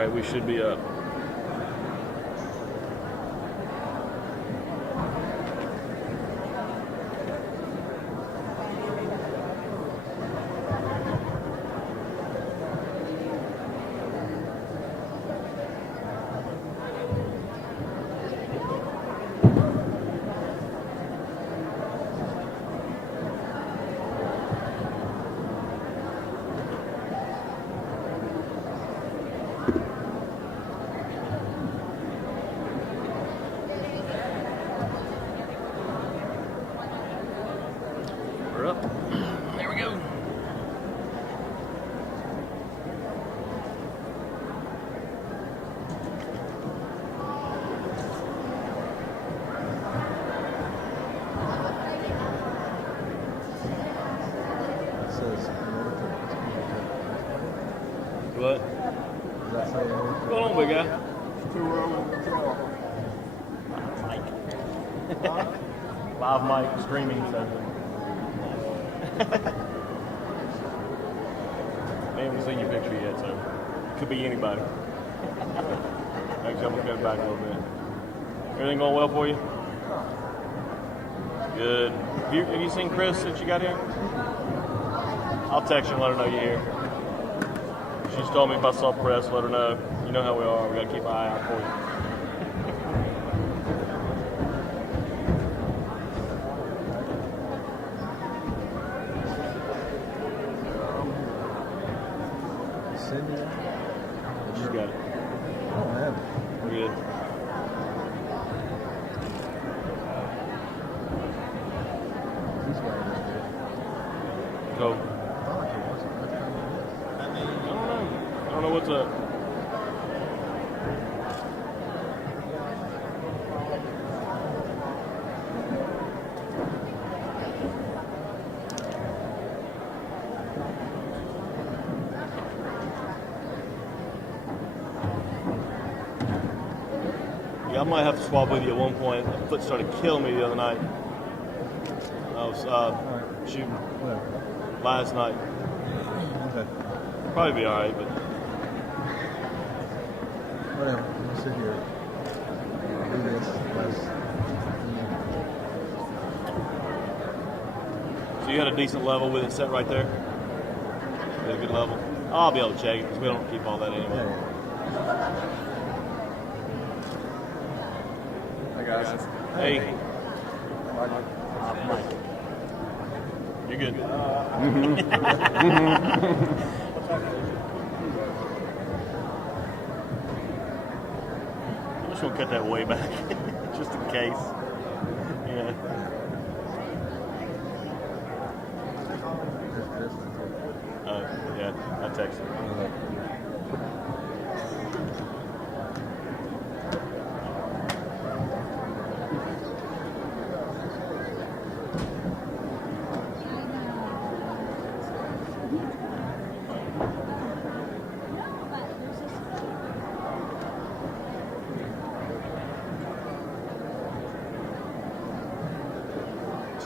right, we should be up. We're up. There we go. What? What's going on, big guy? Live mic streaming segment. I haven't seen your picture yet, so it could be anybody. Actually, I'm gonna cut it back a little bit. Everything going well for you? Good. Have you seen Chris since you got here? I'll text you and let her know you're here. She's told me if I saw press, let her know. You know how we are. We gotta keep an eye out for you. She's got it. Oh, man. We're good. Cool. I don't know what's up. Yeah, I might have to swap with you at one point. My foot started killing me the other night. I was shooting last night. Okay. Probably be all right, but Whatever. We'll sit here. Do this. so you had a decent level with it set right there. You had a good level. I'll be able to check it because we don't keep all that anyway. Hey, guys. Hey. Mike. You're good. I'm just gonna cut that way back, just in case. Yeah. Yeah. I texted.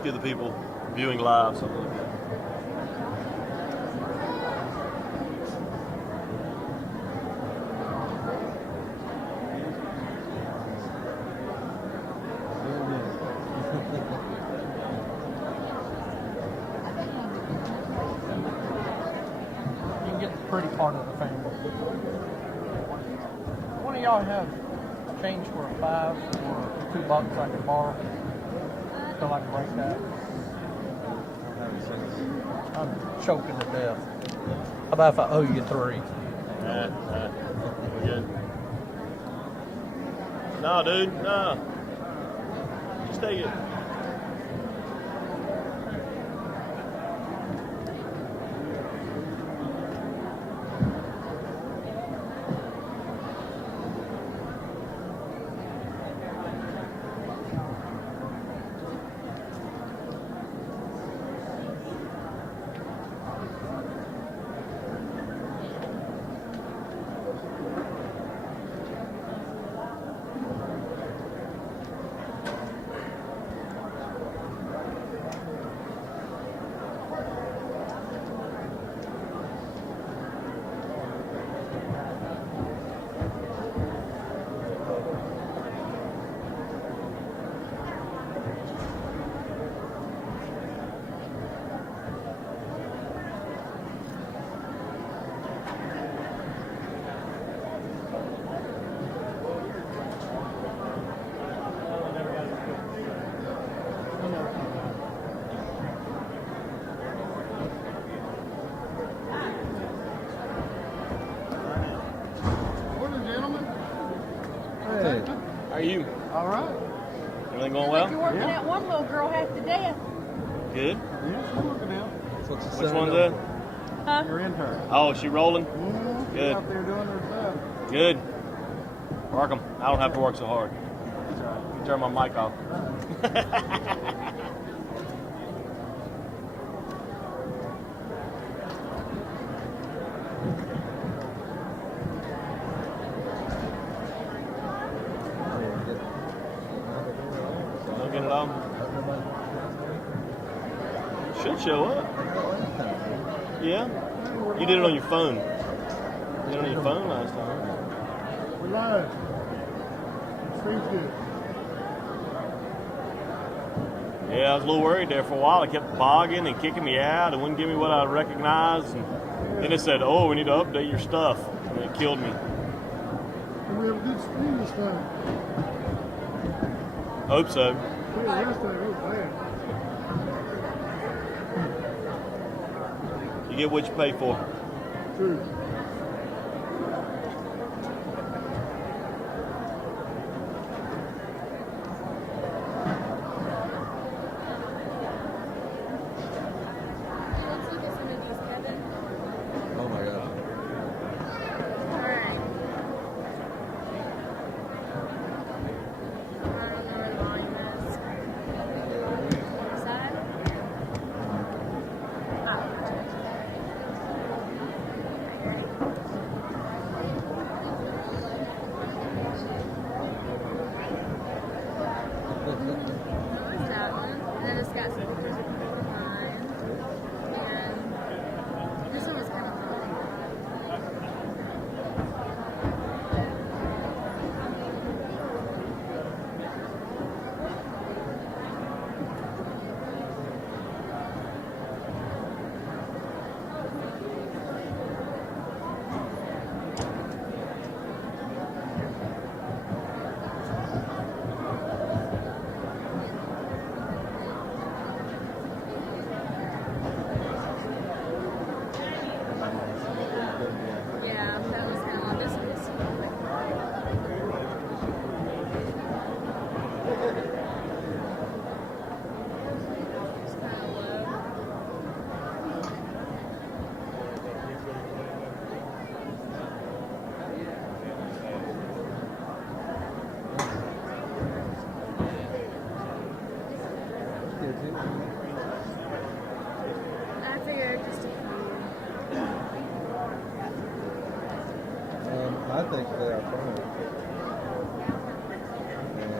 Give the people viewing live something like that. You can get the pretty part of the family. One of y'all have change for a $5 or $2 I can borrow? So I can break that. I'm choking to death. How about if I owe you 3? We're good. No, dude, no. Just take it. you? All right. Everything going Like you're well? working that one little girl half to death. Good. Yeah, she's working out. That's what you Which signed one's up that? for. Huh? Your intern. Oh, is she rolling? Mm-hmm. She's Good. out there doing her stuff. Good. Work 'em. I don't have to work so hard. That's right. Turn my mic off. Don't get it on. Should show up. Yeah. You did it on your phone. You did it on your phone last time. We're live. Stream's good. Yeah, I was a little worried there for a while. It kept bogging and kicking me out. It wouldn't give me what I recognized. And then it said, oh, we need to update your stuff. And it killed me. And we have a good stream this time. Hope so. Yeah, last time it was bad. You get what you pay for. True. Let's look at some of these, Kevin. Oh my God. All right. I don't know where the volume is. Side? There's that one. And then it's got some pictures of people behind. And this one was kind of long. Yeah, that was kind of long. This one was it's kind of low. I figured just a few. I think they are fine. And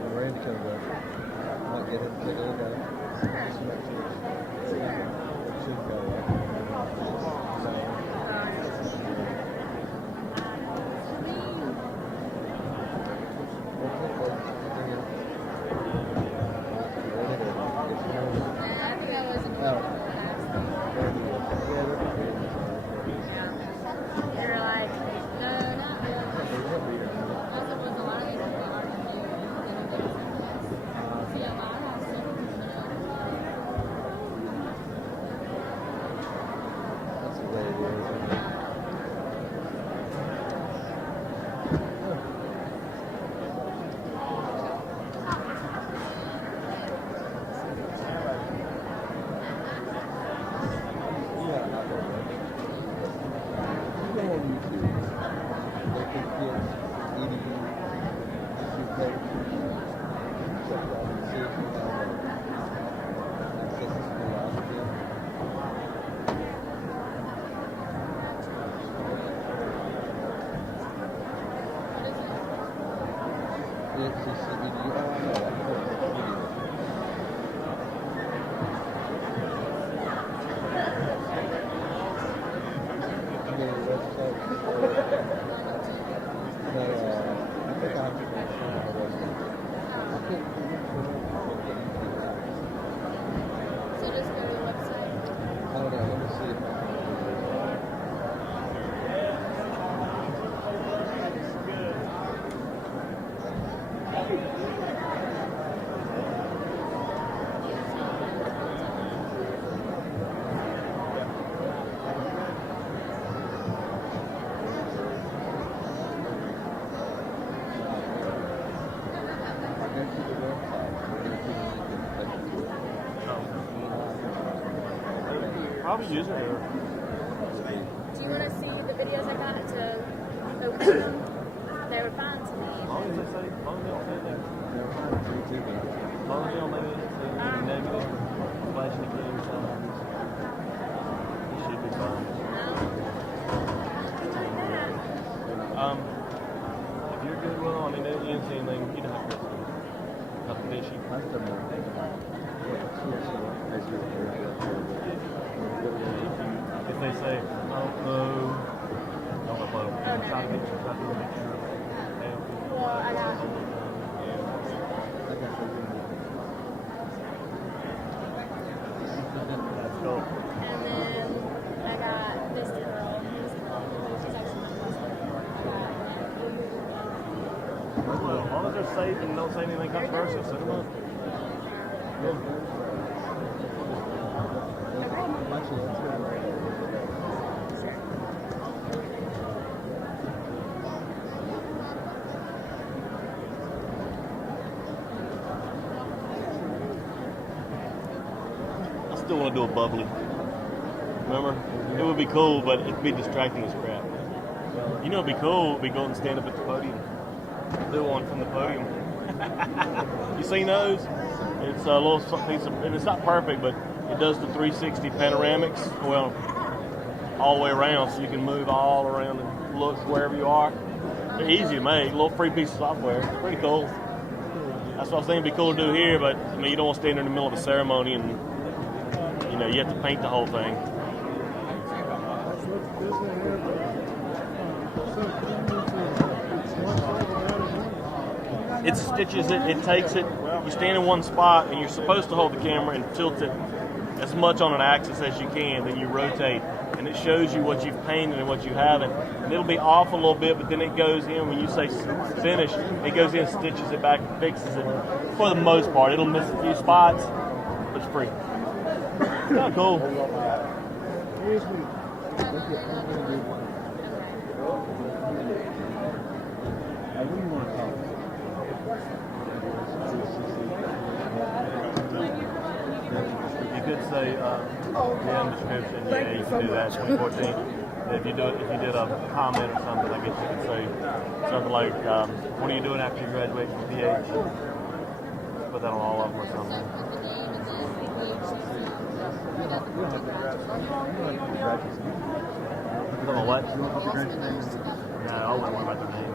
when Randy comes up, I might get him to take a look at it. Sure. Just to make sure Sure. it should go well. I think I was in the Yeah. You're like, no, not really. That's what was a lot of people that are to do. Yeah, but I have several That's the way it is. So just go to the website. Hold on, let me see if I can. probably use it here. Do you want to see the videos I got to open them? They were fine to me. As long as they say, as long as they don't say anything. They're fine for you too, but As long as they don't make anything negative, flashing the game signs, it should be fine. If you're good, well, I mean, you didn't see anything, you don't have to. Nothing fishy. I still know. If they say, oh, no, don't upload them. Oh, no. Try to make sure. Well, I got. That's cool. And then I got this girl. She's actually my cousin. Well, as long as they're safe and don't say anything controversial, set them up. I still want to do a bubbly. Remember? It would be cool, but it'd be distracting as crap. You know, it'd be cool. It'd be going and stand up at the podium. Do one from the podium. You seen those? It's a little piece of, and it's not perfect, but it does the 360 panoramics. Well, all the way around, so you can move all around and look wherever you are. They're easy to make. A little free piece of software. It's pretty cool. That's what I was thinking. It'd be cool to do here, but I mean, you don't want to stand in the middle of a ceremony and you have to paint the whole thing. It stitches it, it takes it, you stand in one spot and you're supposed to hold the camera and tilt it as much on an axis as you can, then you rotate and it shows you what you've painted and what you haven't. And it'll be off a little bit, but then it goes in, when you say finish, it goes in, stitches it back, fixes it. For the most part, it'll miss a few spots, but it's free. It's kind of cool. You could say, in the description, yeah, you can do that, 2014. If you did a comment or something, I guess you could say something like, what are you doing after you graduate from PH? Put that on all of them or something. You don't know what? No, I wouldn't worry about the name.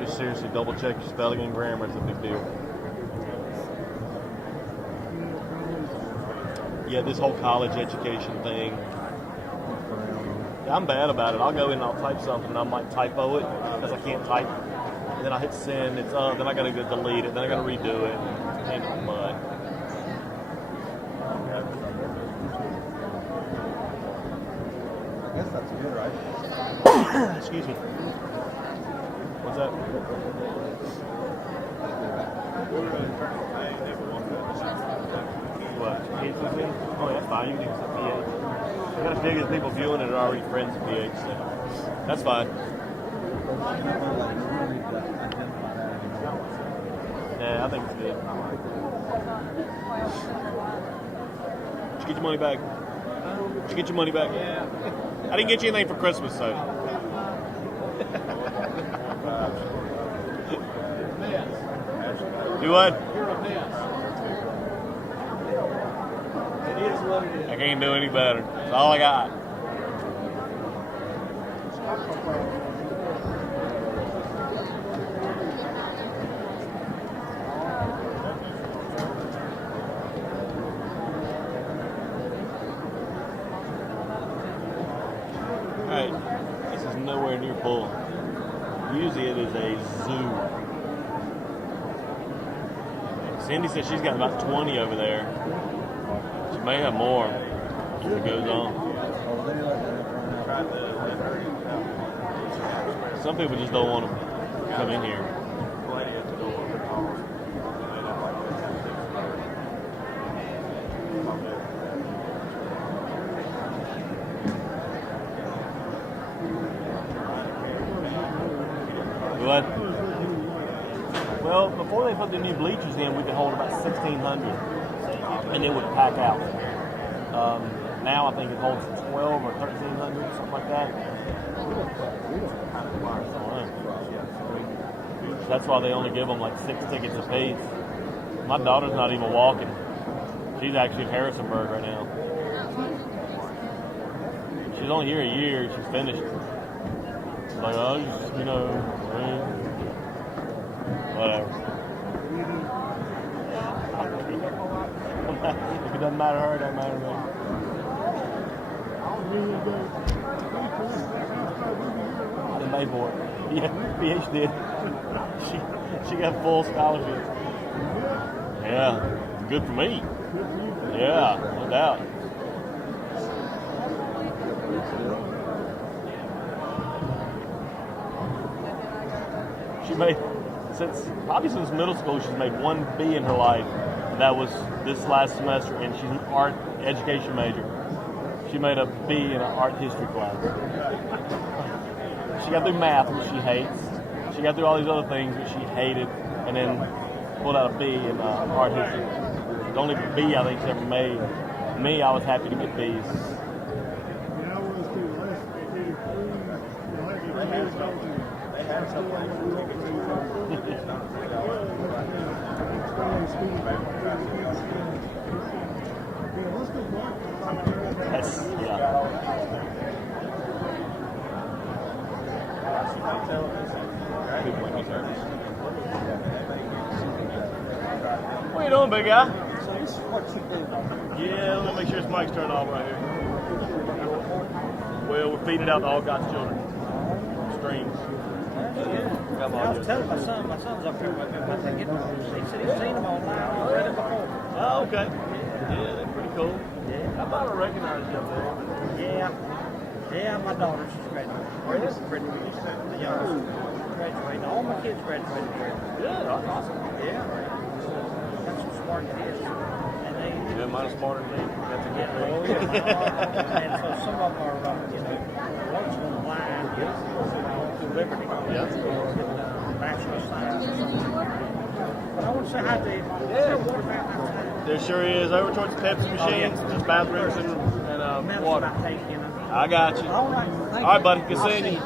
Just seriously double check your spelling and grammar. It's a big deal. Yeah, this whole college education thing. I'm bad about it. I'll go in and I'll type something and I might typo it because I can't type. And then I hit send. It's then I gotta go delete it. Then I gotta redo it. And it's mud. I guess that's good, right? Excuse me. What's that? What? PHCC? Oh, yeah, that's fine. You can do some PH. You gotta figure the people viewing it are already friends of PH, so that's fine. Yeah, I think it's good. Did you get your money back? Did you get your money back? Yeah. I didn't get you anything for Christmas, so. Do what? I can't do any better. That's all I got. Alright, this is nowhere near full. Usually it is a zoo. Cindy said she's got about 20 over there. She may have more as it goes on. Oh, they let that run out. Some people just don't want to come in here. What? Well, before they put the new bleachers in, we could hold about 1,600, and it would pack out. Now I think it holds 12 or 1,300, something like that. That's why they only give them like 6 tickets apiece. My daughter's not even walking. She's actually in Harrisonburg right now. She's only here a year. She's finished. Like, oh, just, you know, whatever. If it doesn't matter to her, it doesn't matter to me. They paid for it. Yeah, PH did. She got full scholarship. Yeah, good for me. Yeah, no doubt. She made, probably since middle school, she's made one B in her life. And that was this last semester, and she's an art education major. She made a B in an art history class. She got through math, which she hates. She got through all these other things, which she hated, and then pulled out a B in art history. The only B I think she ever made. Me, I was happy to get B's. That's, yeah. What are you doing, big guy? So this is what you do. Yeah, let me make sure his mic's turned off right here. Well, we're feeding it out to all God's children. Streams. I was telling my son's up here with me about that guitar. He said he's seen them online already before. Oh, okay. Yeah, they're pretty cool. Yeah. I thought I recognized you up there. Yeah. Yeah, my daughter, she's graduating. Pretty good. The youngest graduating. All my kids graduated here. Yeah, that's awesome. Yeah. That's some smart kids. And they... Yeah, mine is smarter than me. That's a good thing. Oh, yeah. And so some of them are, one's from Line, to Liberty. Yeah. Bachelor of Science. But I want to say hi to you. Yeah. Water fountain outside. There sure is. Over towards the Pepsi machines, just bathrooms and water. I got you. All right. All right, buddy. Good seeing you.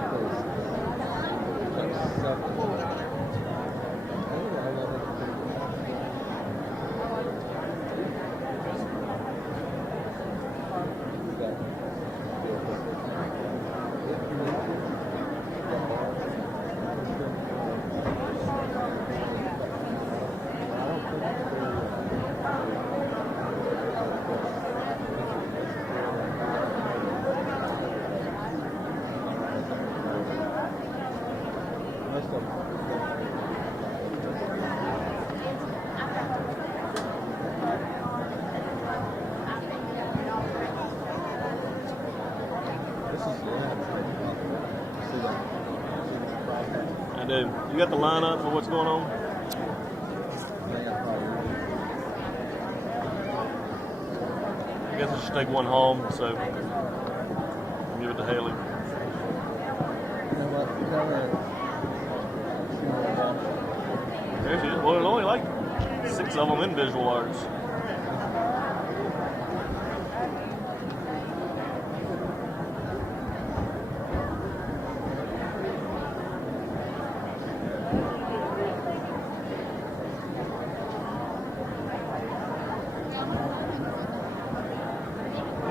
I do. You got the lineup for what's going on? I guess I should take one home, so give it to Haley. There she is. Well, there's only like 6 of them in visual arts.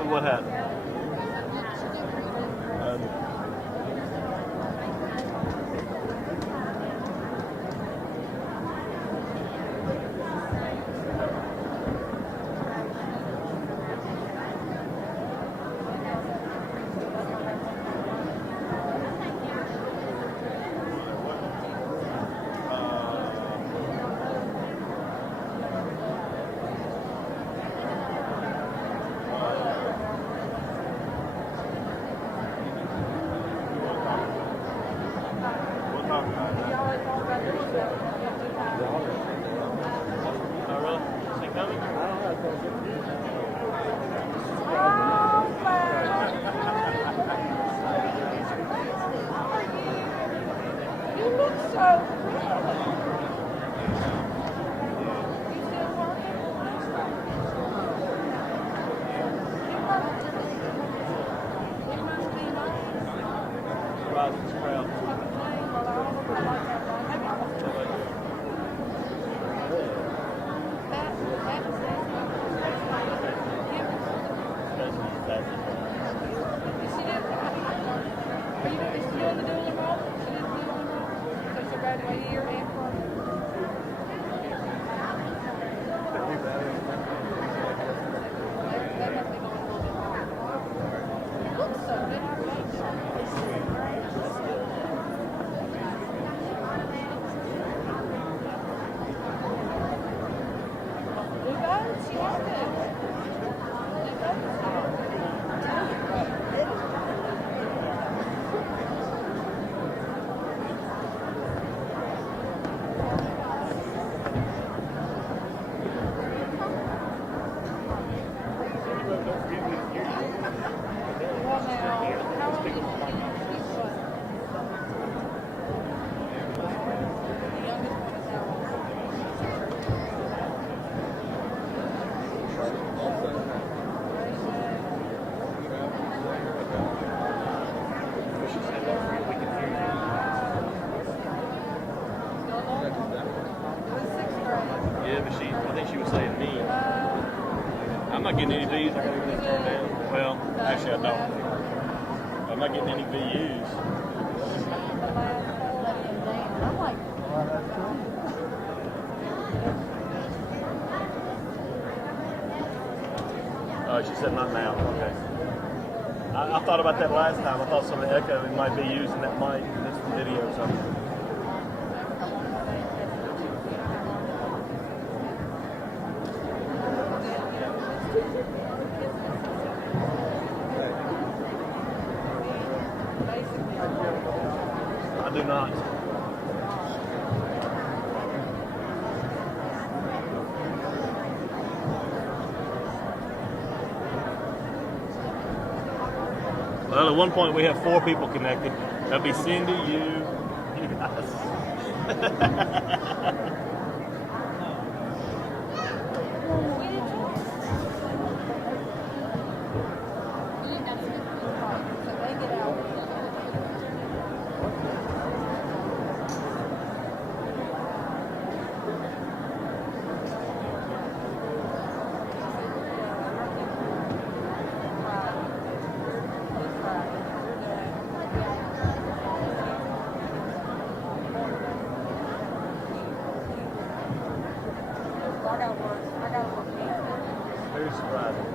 What happened? she was saying me. I'm not getting any V's. I gotta get this turned down. Well, actually, I don't. I'm not getting any VUs. She said not now. Okay. I thought about that last time. I thought some of the echo we might be using that mic in this video or something. I do not. Well, at one point we have 4 people connected. That'd be Cindy, you guys. Very surprising.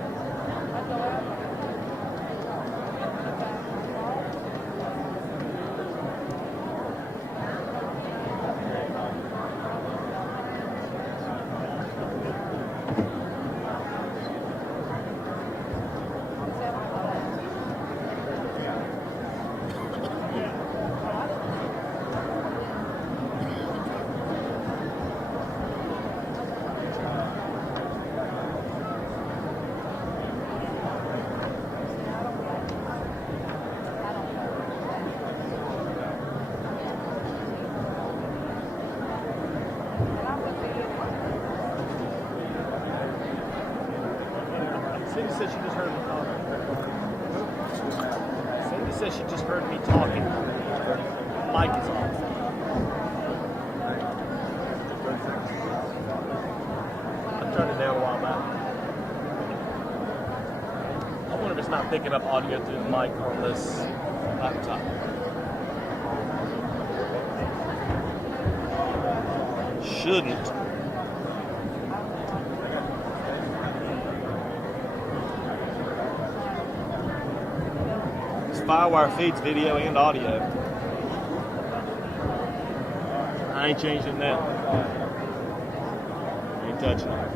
Cindy said she just heard me talking. Cindy said she just heard me talking. Mic is off. I turned it down a while back. I wonder if it's not picking up audio through the mic on this laptop. Shouldn't. Firewire feeds video and audio. I ain't changing it now. Ain't touching it.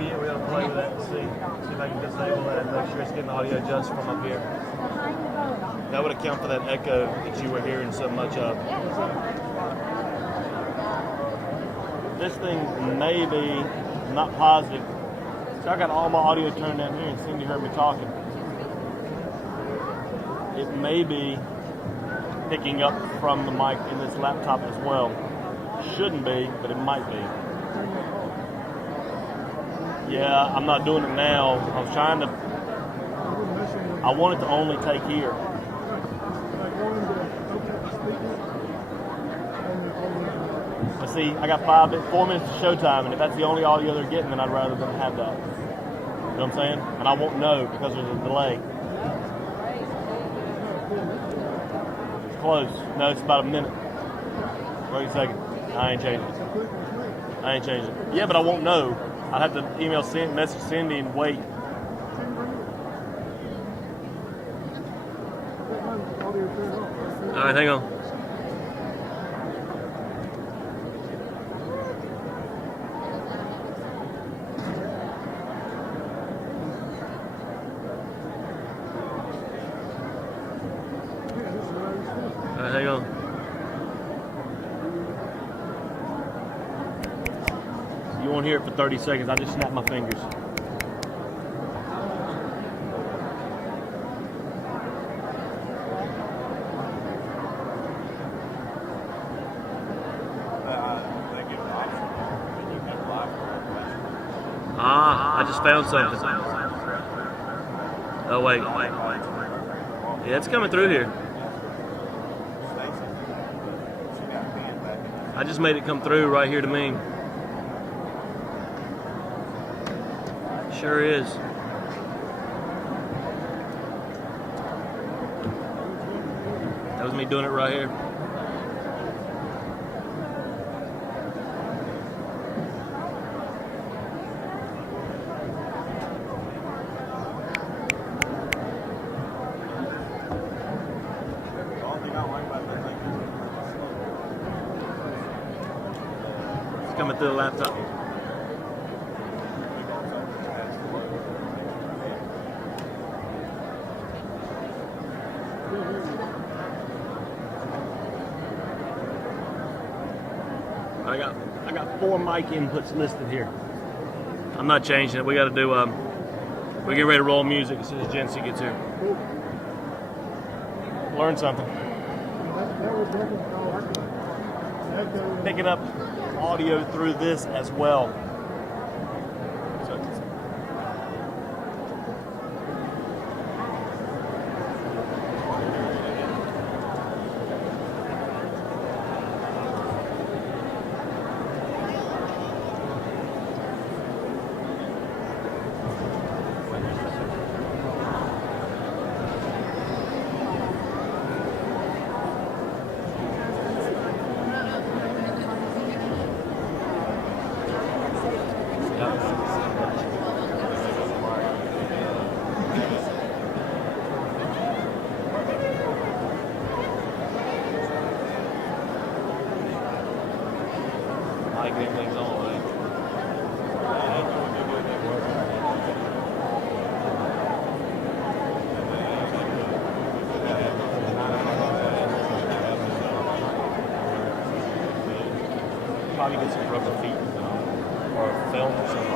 maybe we gotta play with that and see if I can disable that and make sure it's getting audio just from up here. That would account for that echo that you were hearing so much of. This thing may be, I'm not positive. So I got all my audio turned down here and Cindy heard me talking. It may be picking up from the mic in this laptop as well. Shouldn't be, but it might be. Yeah, I'm not doing it now. I was trying to, I want it to only take here. But see, I got 4 minutes to showtime, and if that's the only audio they're getting, then I'd rather them have that. You know what I'm saying? And I won't know because there's a delay. It's close. No, it's about a minute. Wait a second. I ain't changing it. I ain't changing it. Yeah, but I won't know. I'd have to message Cindy and wait. All right, hang on. All right, hang on. You won't hear it for 30 seconds. I just snap my fingers. I just found something. Oh, wait. Yeah, it's coming through here. I just made it come through right here to me. Sure is. That was me doing it right here. It's coming through the laptop. I got 4 mic inputs listed here. I'm not changing it. We got to do. We get ready to roll music as soon as Jency gets here. Learn something. Picking up audio through this as well. Everything's all right. Probably get some rubber feet or a film or something.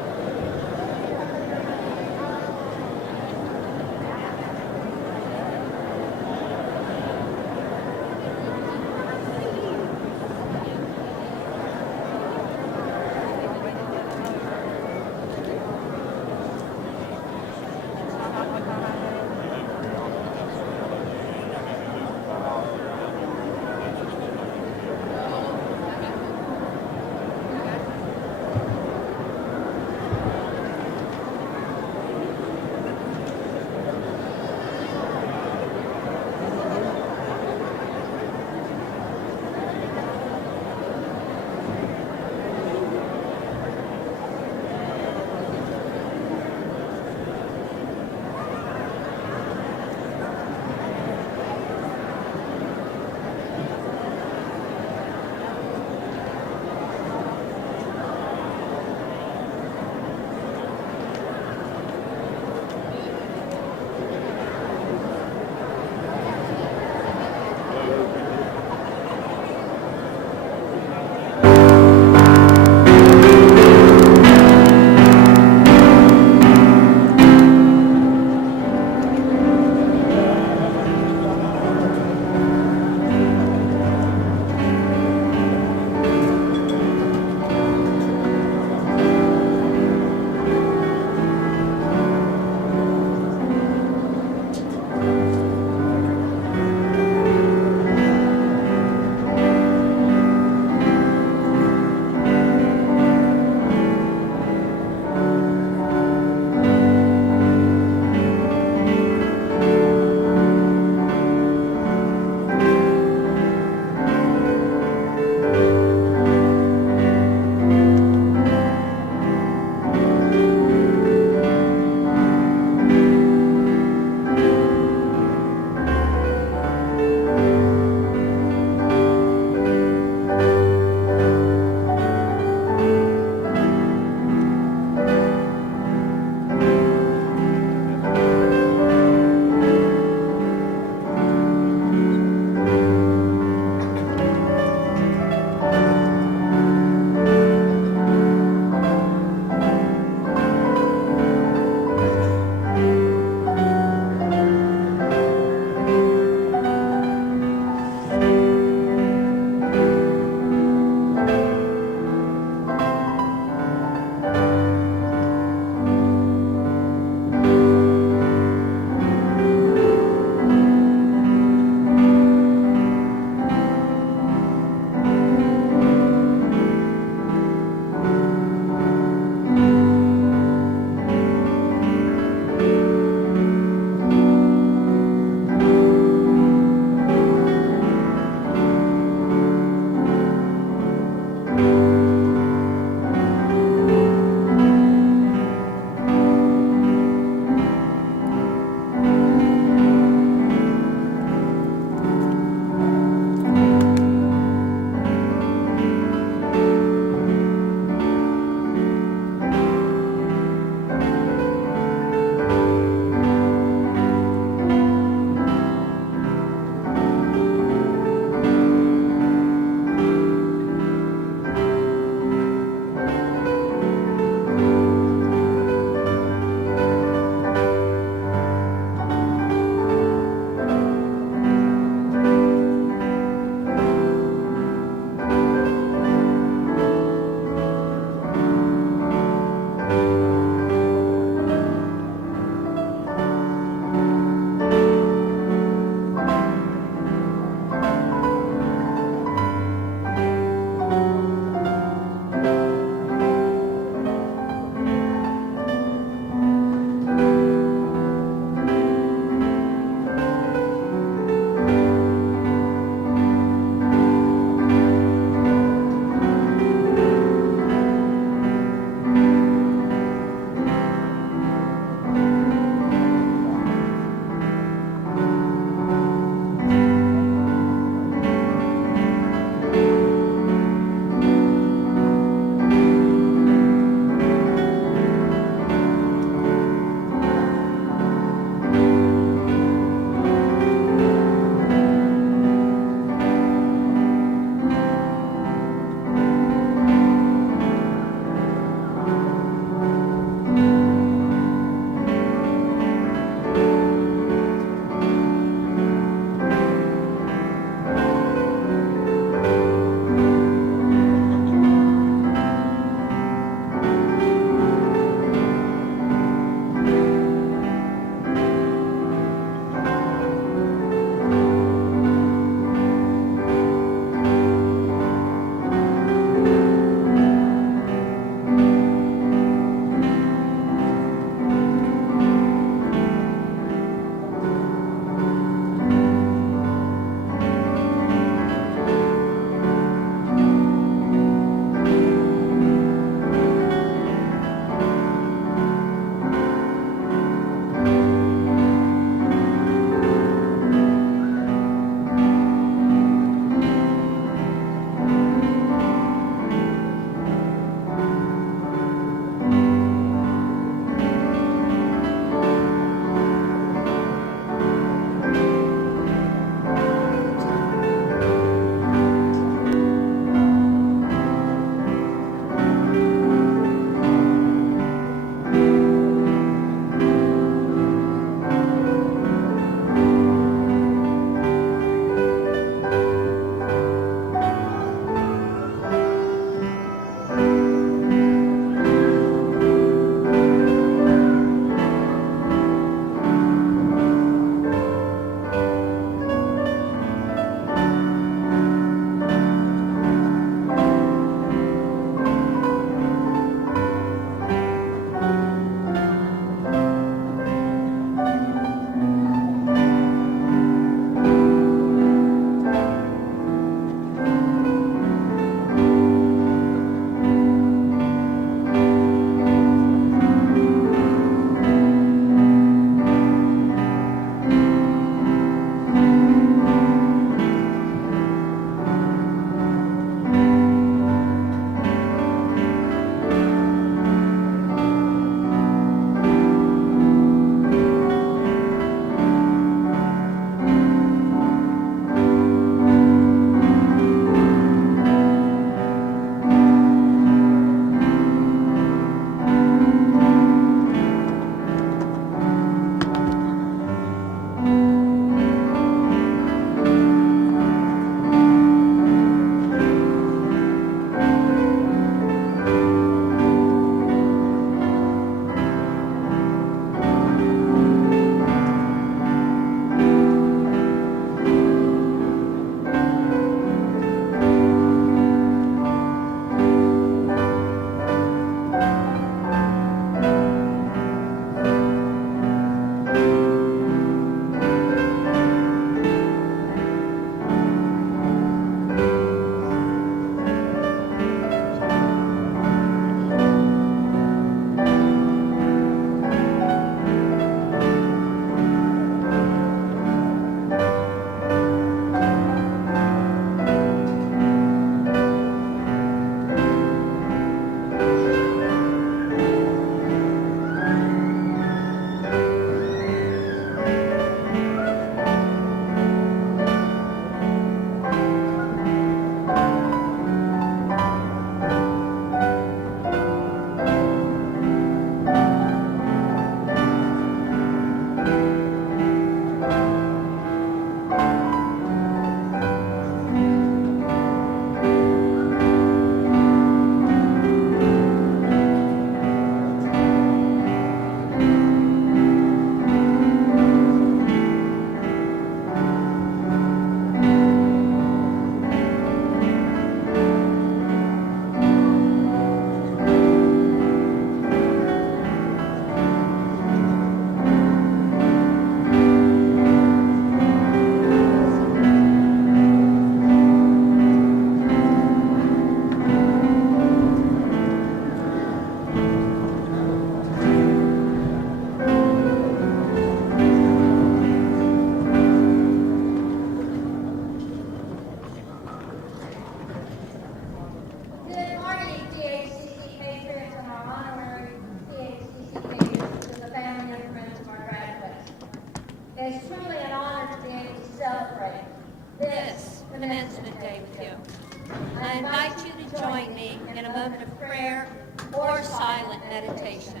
prayer or silent meditation.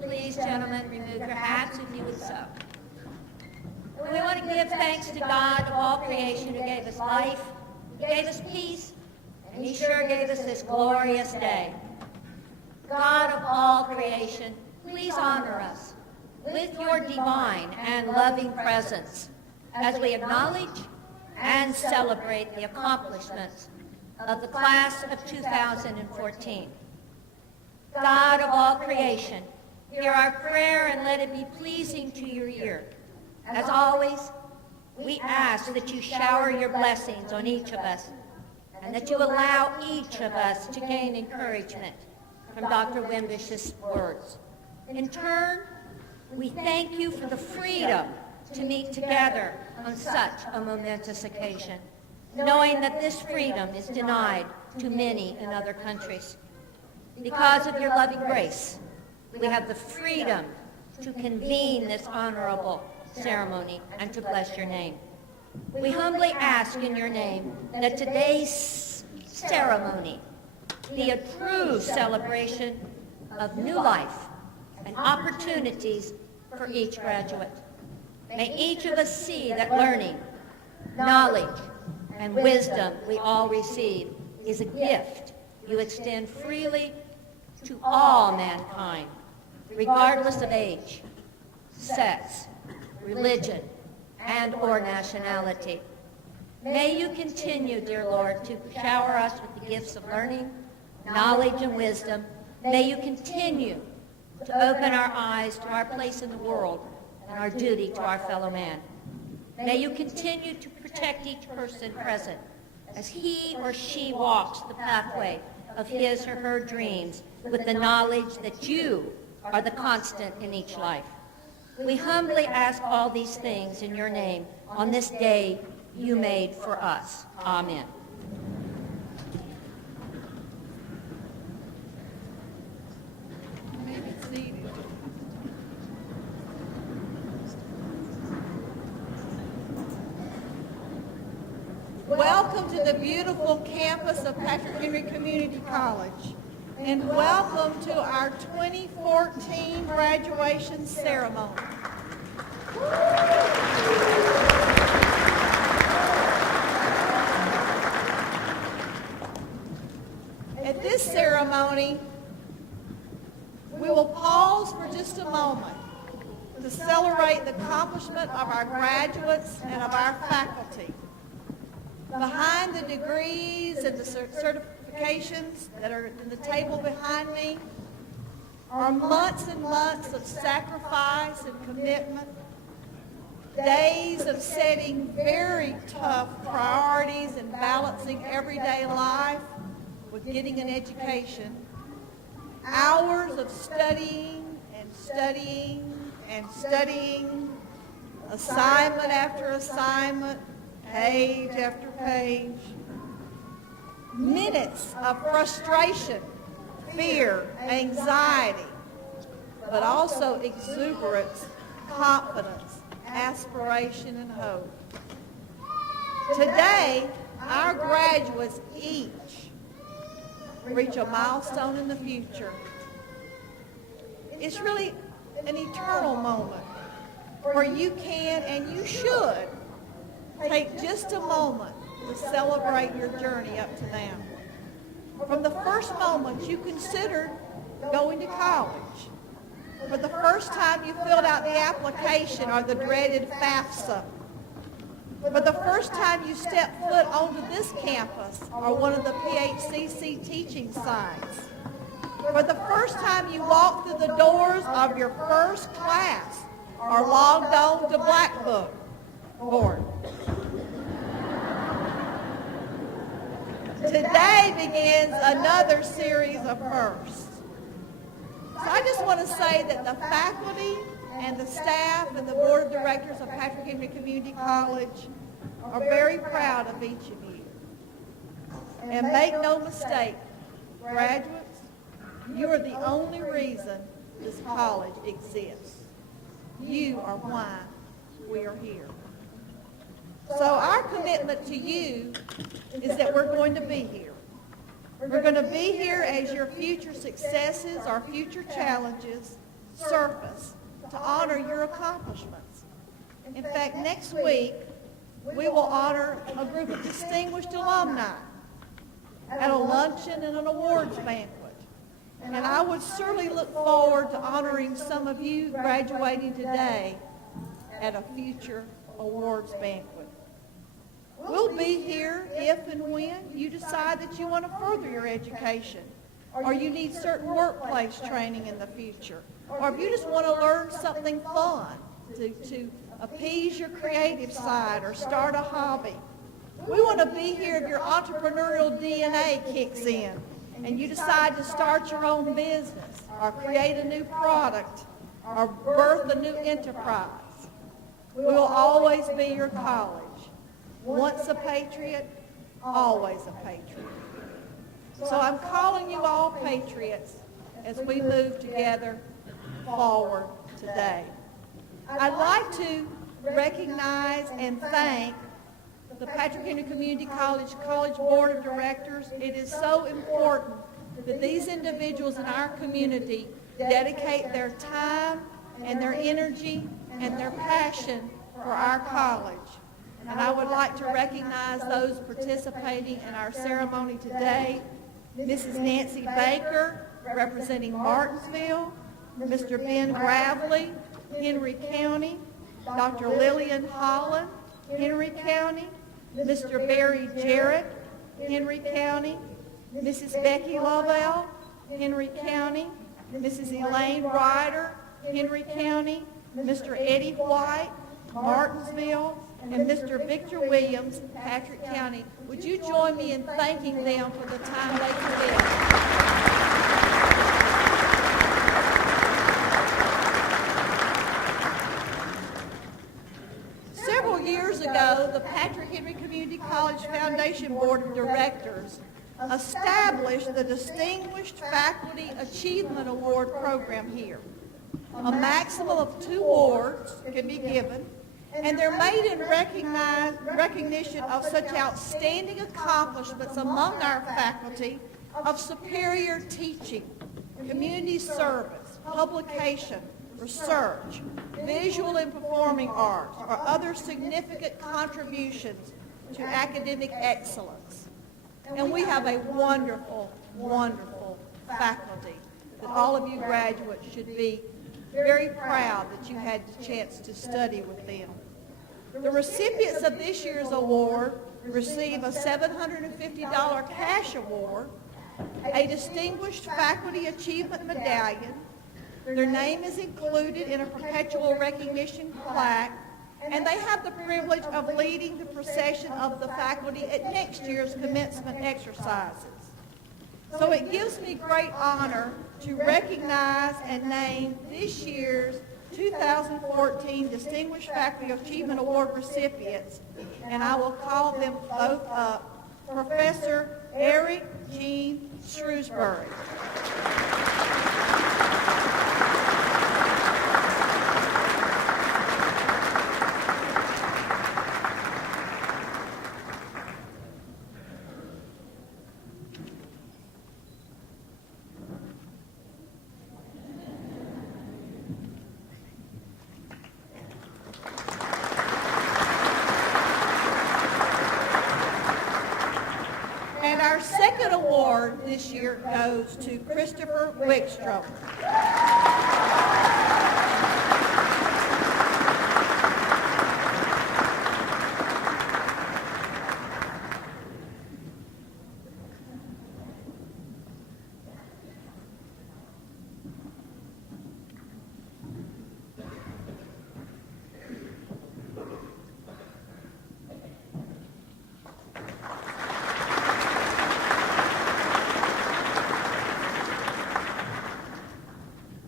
Please, gentlemen, remove your hats if you would so. And we want to give thanks to God of all creation who gave us life, He gave us peace, and He sure gave us this glorious day. God of all creation, please honor us with your divine and loving presence as we acknowledge and celebrate the accomplishments of the class of 2014. God of all creation, hear our prayer and let it be pleasing to your ear. As always, we ask that you shower your blessings on each of us and that you allow each of us to gain encouragement from Dr. Wimbish's words. In turn, we thank you for the freedom to meet together on such a momentous occasion, knowing that this freedom is denied to many in other countries. Because of your loving grace, we have the freedom to convene this honorable ceremony and to bless your name. We humbly ask in your name that today's ceremony be a true celebration of new life and opportunities for each graduate. May each of us see that learning, knowledge, and wisdom we all receive is a gift you extend freely to all mankind, regardless of age, sex, religion, and or nationality. May you continue, dear Lord, to shower us with the gifts of learning, knowledge, and wisdom. May you continue to open our eyes to our place in the world and our duty to our fellow man. May you continue to protect each person present as he or she walks the pathway of his or her dreams with the knowledge that you are the constant in each life. We humbly ask all these things in your name on this day you made for us. Amen. Welcome to the beautiful campus of Patrick Henry Community College, and welcome to our 2014 graduation ceremony. At this ceremony, we will pause for just a moment to celebrate the accomplishment of our graduates and of our faculty. Behind the degrees and the certifications that are in the table behind me are months and months of sacrifice and commitment, days of setting very tough priorities and balancing everyday life with getting an education, hours of studying and studying and studying, assignment after assignment, page after page, minutes of frustration, fear, anxiety, but also exuberance, confidence, aspiration, and hope. Today, our graduates each reach a milestone in the future. It's really an eternal moment where you can and you should take just a moment to celebrate your journey up to now. From the first moment you considered going to college, for the first time you filled out the application or the dreaded FAFSA, for the first time you stepped foot onto this campus or one of the PHCC teaching sites, for the first time you walked through the doors of your first class or logged on to Blackboard. Today begins another series of firsts. So I just want to say that the faculty and the staff and the board of directors of Patrick Henry Community College are very proud of each of you. And make no mistake, graduates, you are the only reason this college exists. You are why we are here. So our commitment to you is that we're going to be here. We're going to be here as your future successes or future challenges surface to honor your accomplishments. In fact, next week, we will honor a group of distinguished alumni at a luncheon and an awards banquet. And I would certainly look forward to honoring some of you graduating today at a future awards banquet. We'll be here if and when you decide that you want to further your education, or you need certain workplace training in the future, or if you just want to learn something fun to appease your creative side or start a hobby. We want to be here if your entrepreneurial DNA kicks in and you decide to start your own business or create a new product or birth a new enterprise. We will always be your college. Once a patriot, always a patriot. So I'm calling you all patriots as we move together forward today. I'd like to recognize and thank the Patrick Henry Community College Board of Directors. It is so important that these individuals in our community dedicate their time and their energy and their passion for our college. And I would like to recognize those participating in our ceremony today. Mrs. Nancy Baker, representing Martinsville, Mr. Ben Gravely, Henry County, Dr. Lillian Holland, Henry County, Mr. Barry Jarrett, Henry County, Mrs. Becky Lovell, Henry County, Mrs. Elaine Ryder, Henry County, Mr. Eddie White, Martinsville, and Mr. Victor Williams, Patrick County. Would you join me in thanking them for the time they put in? Several years ago, the Patrick Henry Community College Foundation Board of Directors established the Distinguished Faculty Achievement Award program here. A maximum of 2 awards can be given, and they're made in recognition of such outstanding accomplishments among our faculty of superior teaching, community service, publication, research, visual and performing arts, or other significant contributions to academic excellence. And we have a wonderful, wonderful faculty that all of you graduates should be very proud that you had the chance to study with them. The recipients of this year's award receive a $750 cash award, a Distinguished Faculty Achievement Medallion. Their name is included in a perpetual recognition plaque, and they have the privilege of leading the procession of the faculty at next year's commencement exercises. So it gives me great honor to recognize and name this year's 2014 Distinguished Faculty Achievement Award recipients, and I will call them both up. Professor Eric Jean Shrewsbury. And our second award this year goes to Christopher Wickstrom.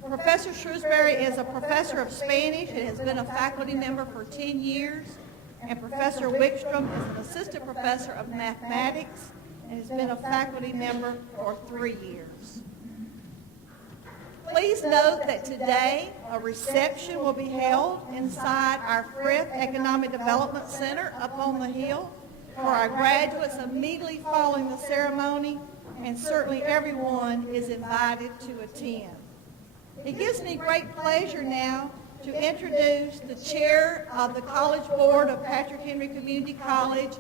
Professor Shrewsbury is a professor of Spanish and has been a faculty member for 10 years. And Professor Wickstrom is an assistant professor of mathematics and has been a faculty member for 3 years. Please note that today a reception will be held inside our Frith Economic Development Center up on the hill for our graduates immediately following the ceremony. and certainly everyone is invited to attend. It gives me great pleasure now to introduce the chair of the College Board of Patrick Henry Community College,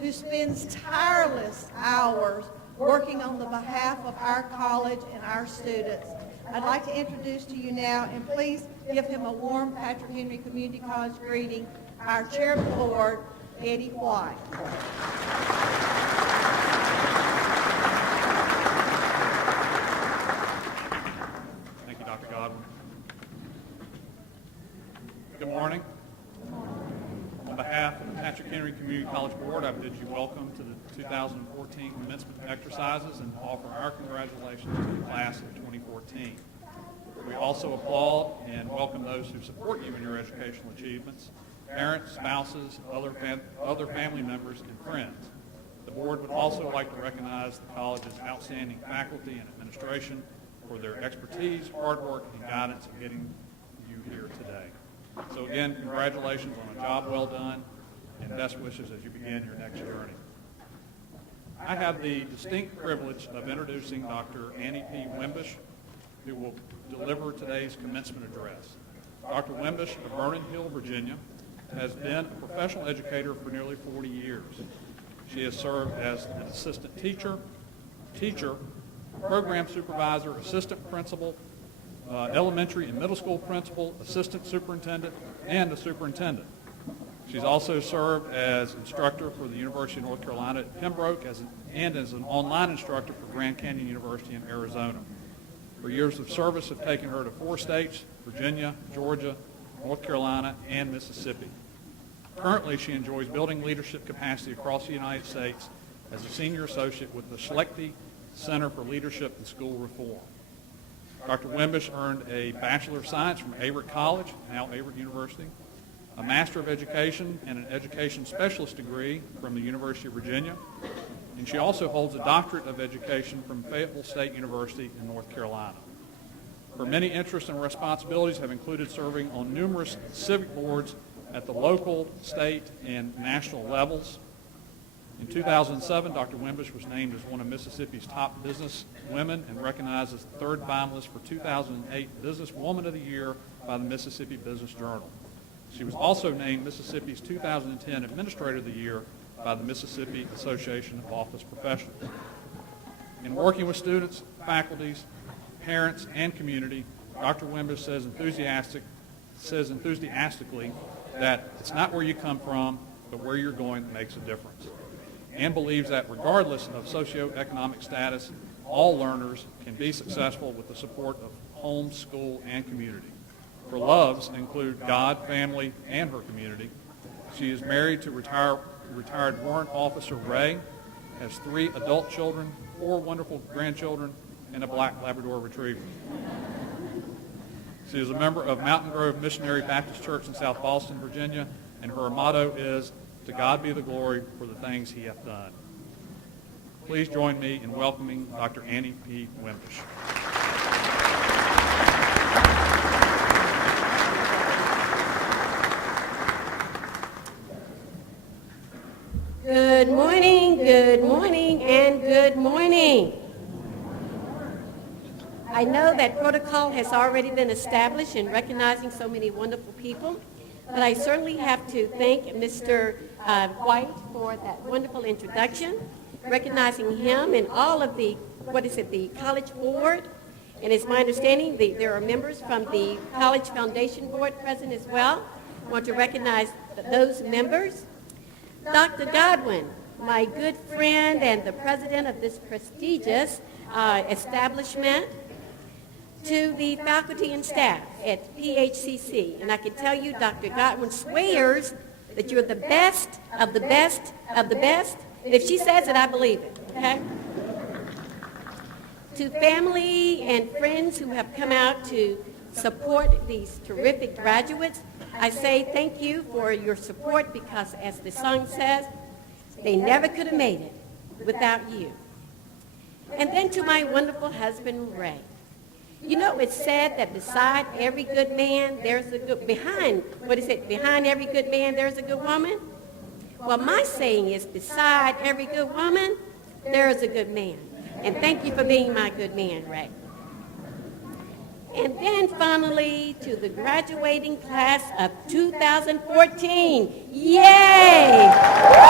who spends tireless hours working on the behalf of our college and our students. I'd like to introduce to you now, and please give him a warm Patrick Henry Community College greeting, our chair of the board, Eddie White. Thank you, Dr. Godwin. Good morning. On behalf of the Patrick Henry Community College Board, I bid you welcome to the 2014 commencement exercises and offer our congratulations to the class of 2014. We also applaud and welcome those who support you in your educational achievements, parents, spouses, other family members, and friends. The board would also like to recognize the college's outstanding faculty and administration for their expertise, hard work, and guidance in getting you here today. So again, congratulations on a job well done, and best wishes as you begin your next journey. I have the distinct privilege of introducing Dr. Annie P. Wimbish, who will deliver today's commencement address. Dr. Wimbish of Vernon Hill, Virginia, has been a professional educator for nearly 40 years. She has served as an assistant teacher, program supervisor, assistant principal, elementary and middle school principal, assistant superintendent, and a superintendent. She's also served as instructor for the University of North Carolina at Pembroke and as an online instructor for Grand Canyon University in Arizona. Her years of service have taken her to 4 states, Virginia, Georgia, North Carolina, and Mississippi. Currently, she enjoys building leadership capacity across the United States as a senior associate with the Schlechte Center for Leadership and School Reform. Dr. Wimbish earned a Bachelor of Science from Averett College, now Averett University, a Master of Education and an Education Specialist degree from the University of Virginia, and she also holds a Doctorate of Education from Fayetteville State University in North Carolina. Her many interests and responsibilities have included serving on numerous civic boards at the local, state, and national levels. In 2007, Dr. Wimbish was named as one of Mississippi's top business women and recognized as the 3rd finalist for 2008 Business Woman of the Year by the Mississippi Business Journal. She was also named Mississippi's 2010 Administrator of the Year by the Mississippi Association of Office Professionals. In working with students, faculties, parents, and community, Dr. Wimbish says enthusiastically that it's not where you come from, but where you're going that makes a difference, and believes that regardless of socioeconomic status, all learners can be successful with the support of home, school, and community. Her loves include God, family, and her community. She is married to retired warrant officer Ray, has 3 adult children, 4 wonderful grandchildren, and a black Labrador retriever. She is a member of Mountain Grove Missionary Baptist Church in South Boston, Virginia, and her motto is, "To God be the glory for the things he hath done." Please join me in welcoming Dr. Annie P. Wimbish. Good morning, and good morning. I know that protocol has already been established in recognizing so many wonderful people, but I certainly have to thank Mr. White for that wonderful introduction, recognizing him and all of the College Board. And it's my understanding that there are members from the College Foundation Board present as well. I want to recognize those members. Dr. Godwin, my good friend and the president of this prestigious establishment, to the faculty and staff at PHCC. And I can tell you, Dr. Godwin swears that you're the best of the best of the best. And if she says it, I believe it, okay? To family and friends who have come out to support these terrific graduates, I say thank you for your support because, as the song says, they never could have made it without you. And then to my wonderful husband, Ray. You know, it's said that beside every good man, there's a good, behind every good man, there's a good woman? Well, my saying is, beside every good woman, there is a good man. And thank you for being my good man, Ray. And then finally, to the graduating class of 2014. Yay! Woo!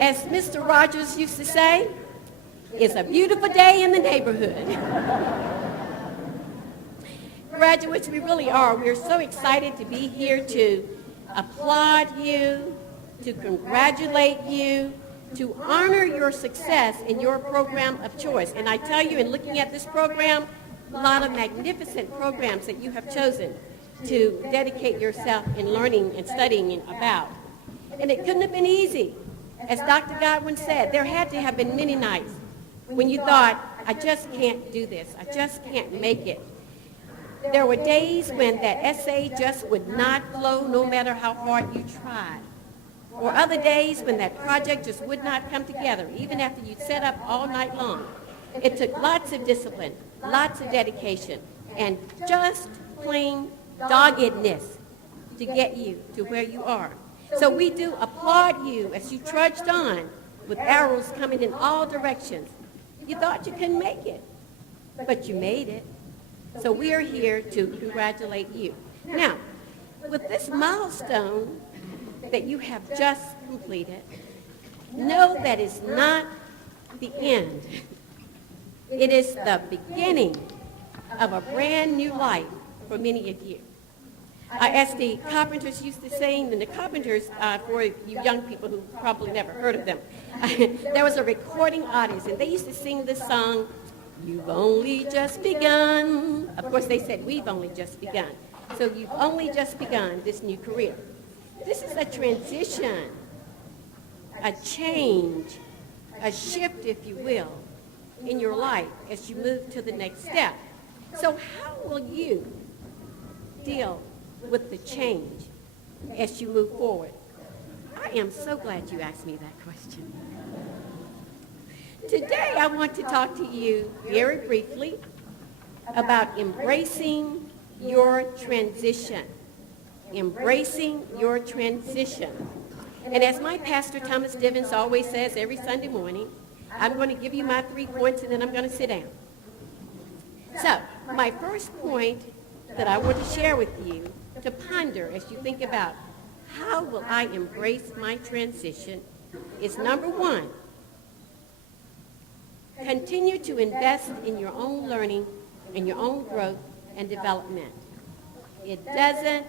As Mr. Rogers used to say, it's a beautiful day in the neighborhood. Graduates, we really are. We're so excited to be here to applaud you, to congratulate you, to honor your success in your program of choice. And I tell you, in looking at this program, a lot of magnificent programs that you have chosen to dedicate yourself in learning and studying about. And it couldn't have been easy. As Dr. Godwin said, there had to have been many nights when you thought, I just can't do this. I just can't make it. There were days when that essay just would not flow no matter how hard you tried. Or other days when that project just would not come together, even after you'd set up all night long. It took lots of discipline, lots of dedication, and just plain doggedness to get you to where you are. So we do applaud you as you trudged on with arrows coming in all directions. You thought you couldn't make it, but you made it. So we are here to congratulate you. Now, with this milestone that you have just completed, know that it's not the end. It is the beginning of a brand new life for many of you. As the Carpenters used to sing, and the Carpenters, for you young people who probably never heard of them, there was a recording artist, and they used to sing this song, "You've only just begun." Of course, they said, "We've only just begun." So you've only just begun this new career. This is a transition, a change, a shift, if you will, in your life as you move to the next step. So how will you deal with the change as you move forward? I am so glad you asked me that question. Today, I want to talk to you very briefly about embracing your transition. Embracing your transition. And as my pastor, Thomas Divins, always says every Sunday morning, I'm going to give you my 3 points and then I'm going to sit down. So, my first point that I want to share with you to ponder as you think about how will I embrace my transition is number 1, continue to invest in your own learning and your own growth and development. It doesn't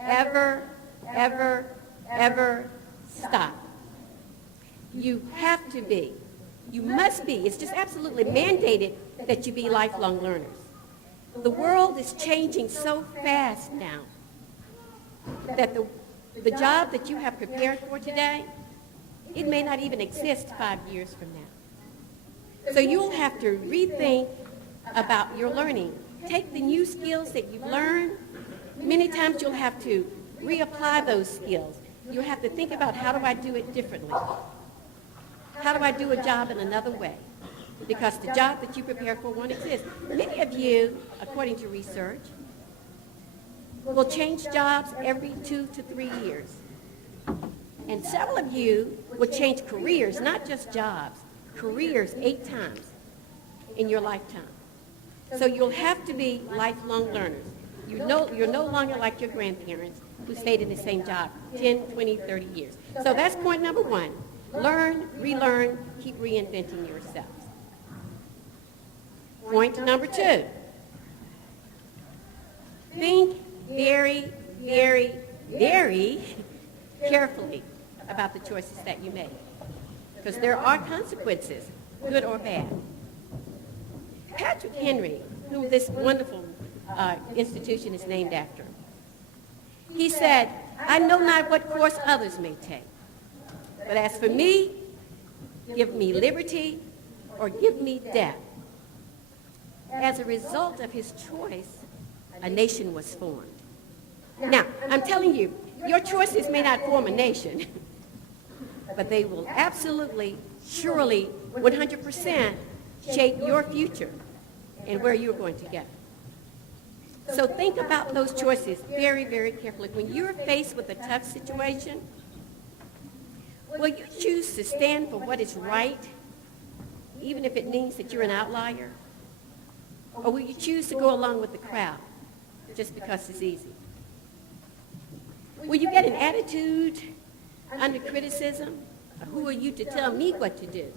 ever, ever, ever stop. You have to be. You must be. It's just absolutely mandated that you be lifelong learners. The world is changing so fast now that the job that you have prepared for today, it may not even exist 5 years from now. So you'll have to rethink about your learning. Take the new skills that you've learned. Many times you'll have to reapply those skills. You'll have to think about, how do I do it differently? How do I do a job in another way? Because the job that you prepare for won't exist. Many of you, according to research, will change jobs every 2 to 3 years. And several of you will change careers, not just jobs, careers 8 times in your lifetime. So you'll have to be lifelong learners. You're no longer like your grandparents who stayed in the same job 10, 20, 30 years. So that's point number 1. Learn, relearn, keep reinventing yourselves. Point number 2. Think very, very, very carefully about the choices that you make. Because there are consequences, good or bad. Patrick Henry, whom this wonderful institution is named after, he said, "I know not what course others may take, but as for me, give me liberty or give me death." As a result of his choice, a nation was formed. Now, I'm telling you, your choices may not form a nation, but they will absolutely, surely, 100% shape your future and where you're going to go. So think about those choices very, very carefully. When you're faced with a tough situation, Will you choose to stand for what is right, even if it means that you're an outlier? Or will you choose to go along with the crowd just because it's easy? Will you get an attitude under criticism? Or who are you to tell me what to do?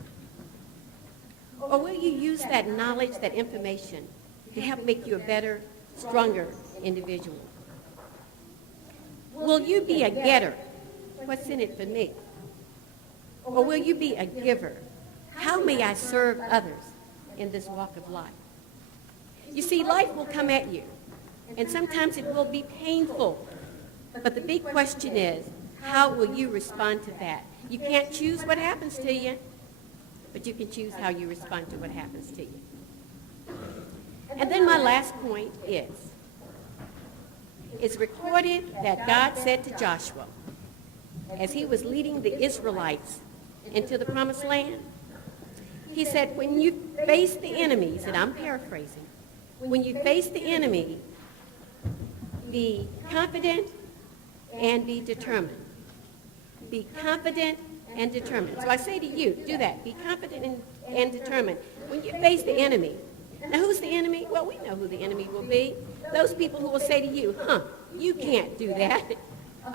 Or will you use that knowledge, that information, to help make you a better, stronger individual? Will you be a getter? What's in it for me? Or will you be a giver? How may I serve others in this walk of life? You see, life will come at you, and sometimes it will be painful. But the big question is, how will you respond to that? You can't choose what happens to you, but you can choose how you respond to what happens to you. And then my last point is, it's recorded that God said to Joshua, as he was leading the Israelites into the promised land, he said, when you face the enemies, and I'm paraphrasing, when you face the enemy, be confident and be determined. Be confident and determined. So I say to you, do that. Be confident and determined. When you face the enemy, now who's the enemy? Well, we know who the enemy will be. Those people who will say to you, you can't do that.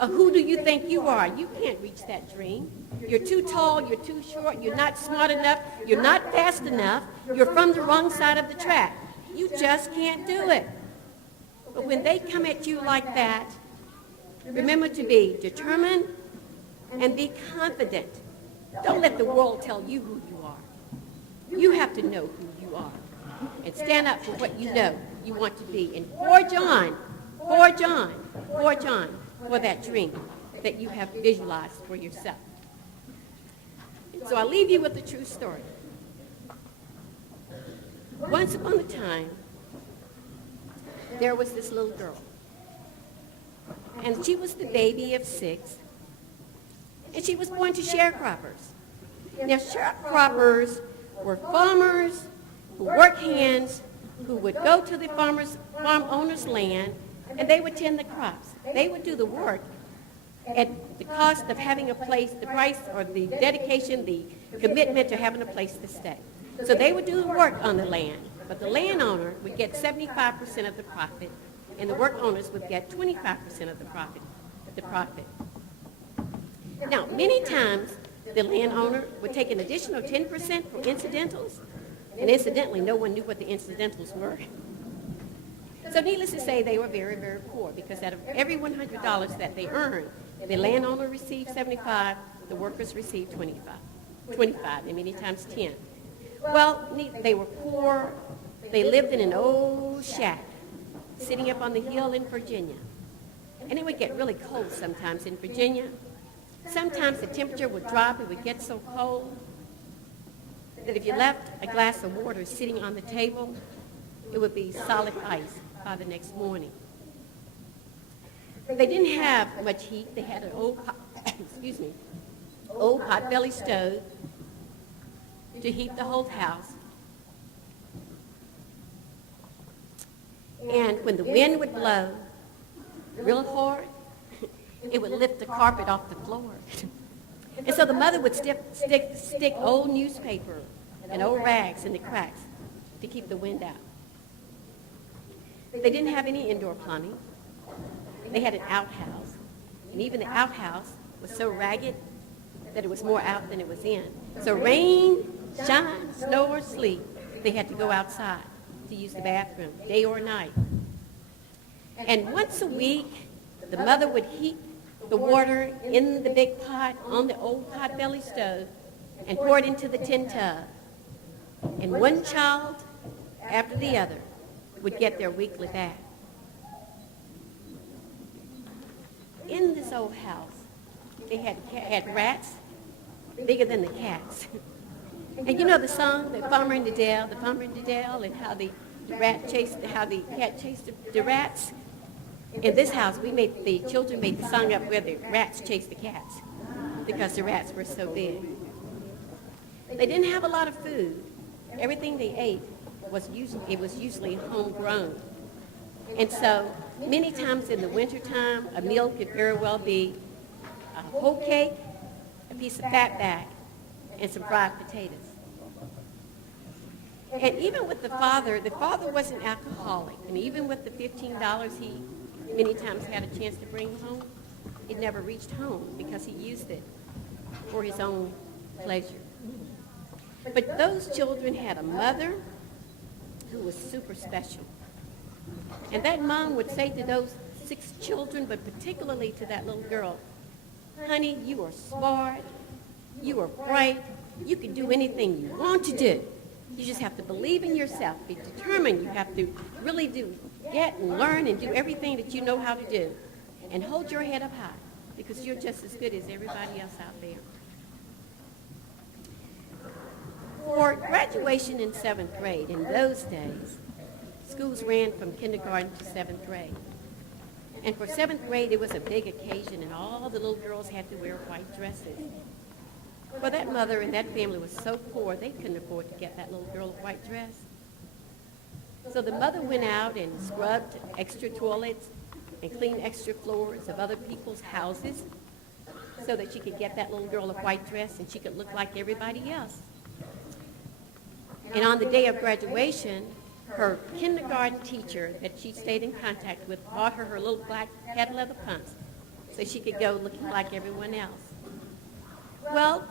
Who do you think you are? You can't reach that dream. You're too tall, you're too short, you're not smart enough, you're not fast enough, you're from the wrong side of the track. You just can't do it. But when they come at you like that, remember to be determined and be confident. Don't let the world tell you who you are. You have to know who you are. And stand up for what you know you want to be. And forge on for that dream that you have visualized for yourself. So I'll leave you with a true story. Once upon a time, there was this little girl. And she was the baby of 6. And she was born to sharecroppers. Now, sharecroppers were farmers who worked hands, who would go to the farm owner's land, and they would tend the crops. They would do the work at the cost of having a place, the price or the dedication, the commitment to having a place to stay. So they would do the work on the land, but the landowner would get 75% of the profit, and the work owners would get 25% of the profit. Now, many times, the landowner would take an additional 10% for incidentals, and incidentally, no one knew what the incidentals were. So needless to say, they were very, very poor, because out of every $100 that they earned, the landowner received 75, the workers received 25, and many times 10. Well, they were poor. They lived in an old shack sitting up on the hill in Virginia. And it would get really cold sometimes in Virginia. Sometimes the temperature would drop. It would get so cold that if you left a glass of water sitting on the table, it would be solid ice by the next morning. They didn't have much heat. They had an old pot-belly stove to heat the whole house. And when the wind would blow real hard, it would lift the carpet off the floor. And so the mother would stick old newspaper and old rags in the cracks to keep the wind out. They didn't have any indoor plumbing. They had an outhouse. And even the outhouse was so ragged that it was more out than it was in. So rain, shine, snow, or sleet, they had to go outside to use the bathroom, day or night. And once a week, the mother would heat the water in the big pot on the old pot-belly stove and pour it into the tin tub. And one child after the other would get their weekly bath. In this old house, they had rats bigger than the cats. And you know the song, The Farmer in the Dell, and how the cat chased the rats? In this house, the children made the song up where the rats chased the cats because the rats were so big. They didn't have a lot of food. Everything they ate was usually homegrown. And so many times in the wintertime, a meal could very well be a whole cake, a piece of fat back and some fried potatoes. And even with the father wasn't alcoholic. And even with the $15 he many times had a chance to bring home, it never reached home because he used it for his own pleasure. But those children had a mother who was super special. And that mom would say to those 6 children, but particularly to that little girl, honey, you are smart, you are bright, you can do anything you want to do. You just have to believe in yourself, be determined. You have to really get and learn and do everything that you know how to do. And hold your head up high, because you're just as good as everybody else out there. For graduation in 7th grade, in those days, schools ran from kindergarten to 7th grade. And for 7th grade, it was a big occasion, and all the little girls had to wear white dresses. Well, that mother and that family was so poor, they couldn't afford to get that little girl a white dress. So the mother went out and scrubbed extra toilets and cleaned extra floors of other people's houses so that she could get that little girl a white dress and she could look like everybody else. And on the day of graduation, her kindergarten teacher that she stayed in contact with bought her little black patent leather pumps so she could go looking like everyone else. Well,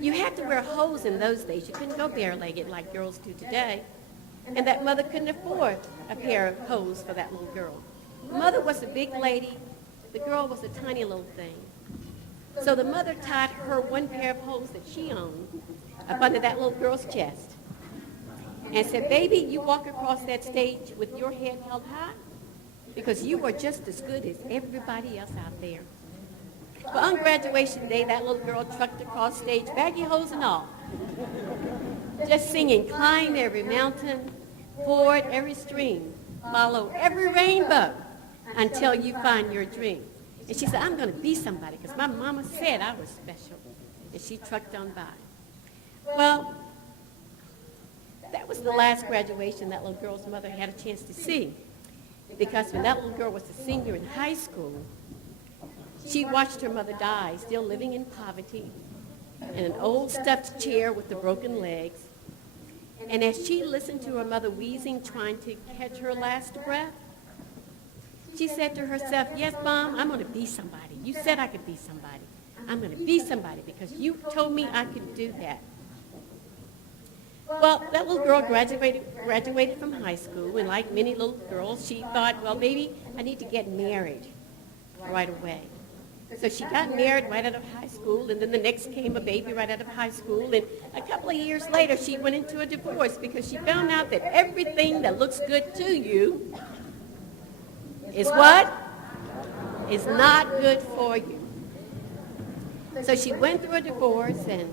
you had to wear hose in those days. You couldn't go bare-legged like girls do today. And that mother couldn't afford a pair of hose for that little girl. The mother was a big lady. The girl was a tiny little thing. So the mother tied her one pair of hose that she owned up under that little girl's chest and said, baby, you walk across that stage with your head held high because you are just as good as everybody else out there. Well, on graduation day, that little girl trucked across stage, baggy hose and all, just singing, climb every mountain, ford every stream, follow every rainbow until you find your dream. And she said, I'm going to be somebody because my mama said I was special. And she trucked on by. Well, that was the last graduation that little girl's mother had a chance to see, because when that little girl was a senior in high school, she watched her mother die, still living in poverty, in an old stuffed chair with the broken legs. And as she listened to her mother wheezing, trying to catch her last breath, she said to herself, yes, Mom, I'm going to be somebody. You said I could be somebody. I'm going to be somebody because you told me I could do that. Well, that little girl graduated from high school, and like many little girls, she thought, well, maybe I need to get married right away. So she got married right out of high school, and then the next came a baby right out of high school, and a couple of years later, she went into a divorce because she found out that everything that looks good to you is what? Is not good for you. So she went through a divorce, and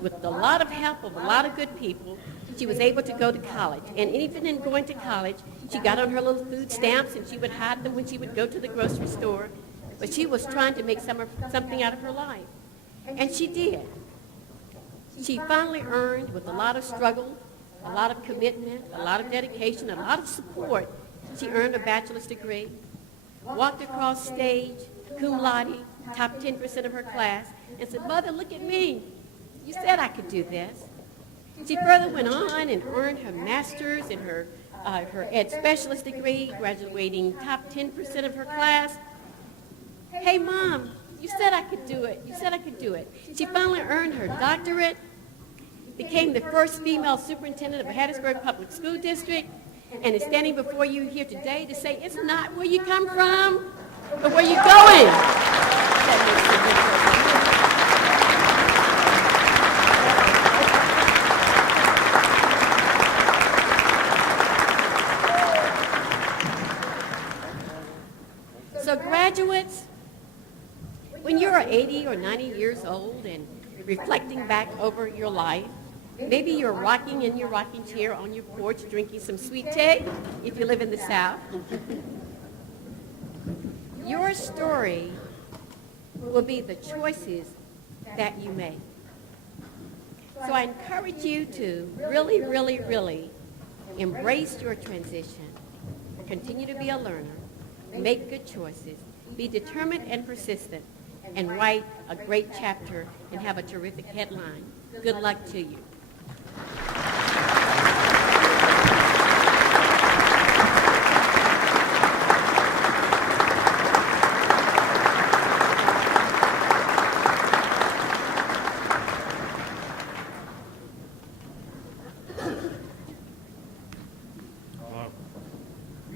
with a lot of help of a lot of good people, she was able to go to college. And even in going to college, she got on her little food stamps, and she would hide them when she would go to the grocery store. But she was trying to make something out of her life. And she did. She finally earned, with a lot of struggle, a lot of commitment, a lot of dedication, a lot of support, she earned a bachelor's degree, walked across stage, cum laude, top 10% of her class, and said, Mother, look at me. You said I could do this. She further went on and earned her master's and her ed specialist degree, graduating top 10% of her class. Hey, Mom, you said I could do it. You said I could do it. She finally earned her doctorate, became the first female superintendent of a Hattiesburg Public School District, and is standing before you here today to say it's not where you come from, but where you're going. So graduates, when you're 80 or 90 years old and reflecting back over your life, maybe you're rocking in your rocking chair on your porch drinking some sweet tea if you live in the South. Your story will be the choices that you make. So I encourage you to really, really, really embrace your transition. Continue to be a learner. Make good choices. Be determined and persistent. and write a great chapter and have a terrific headline. Good luck to you.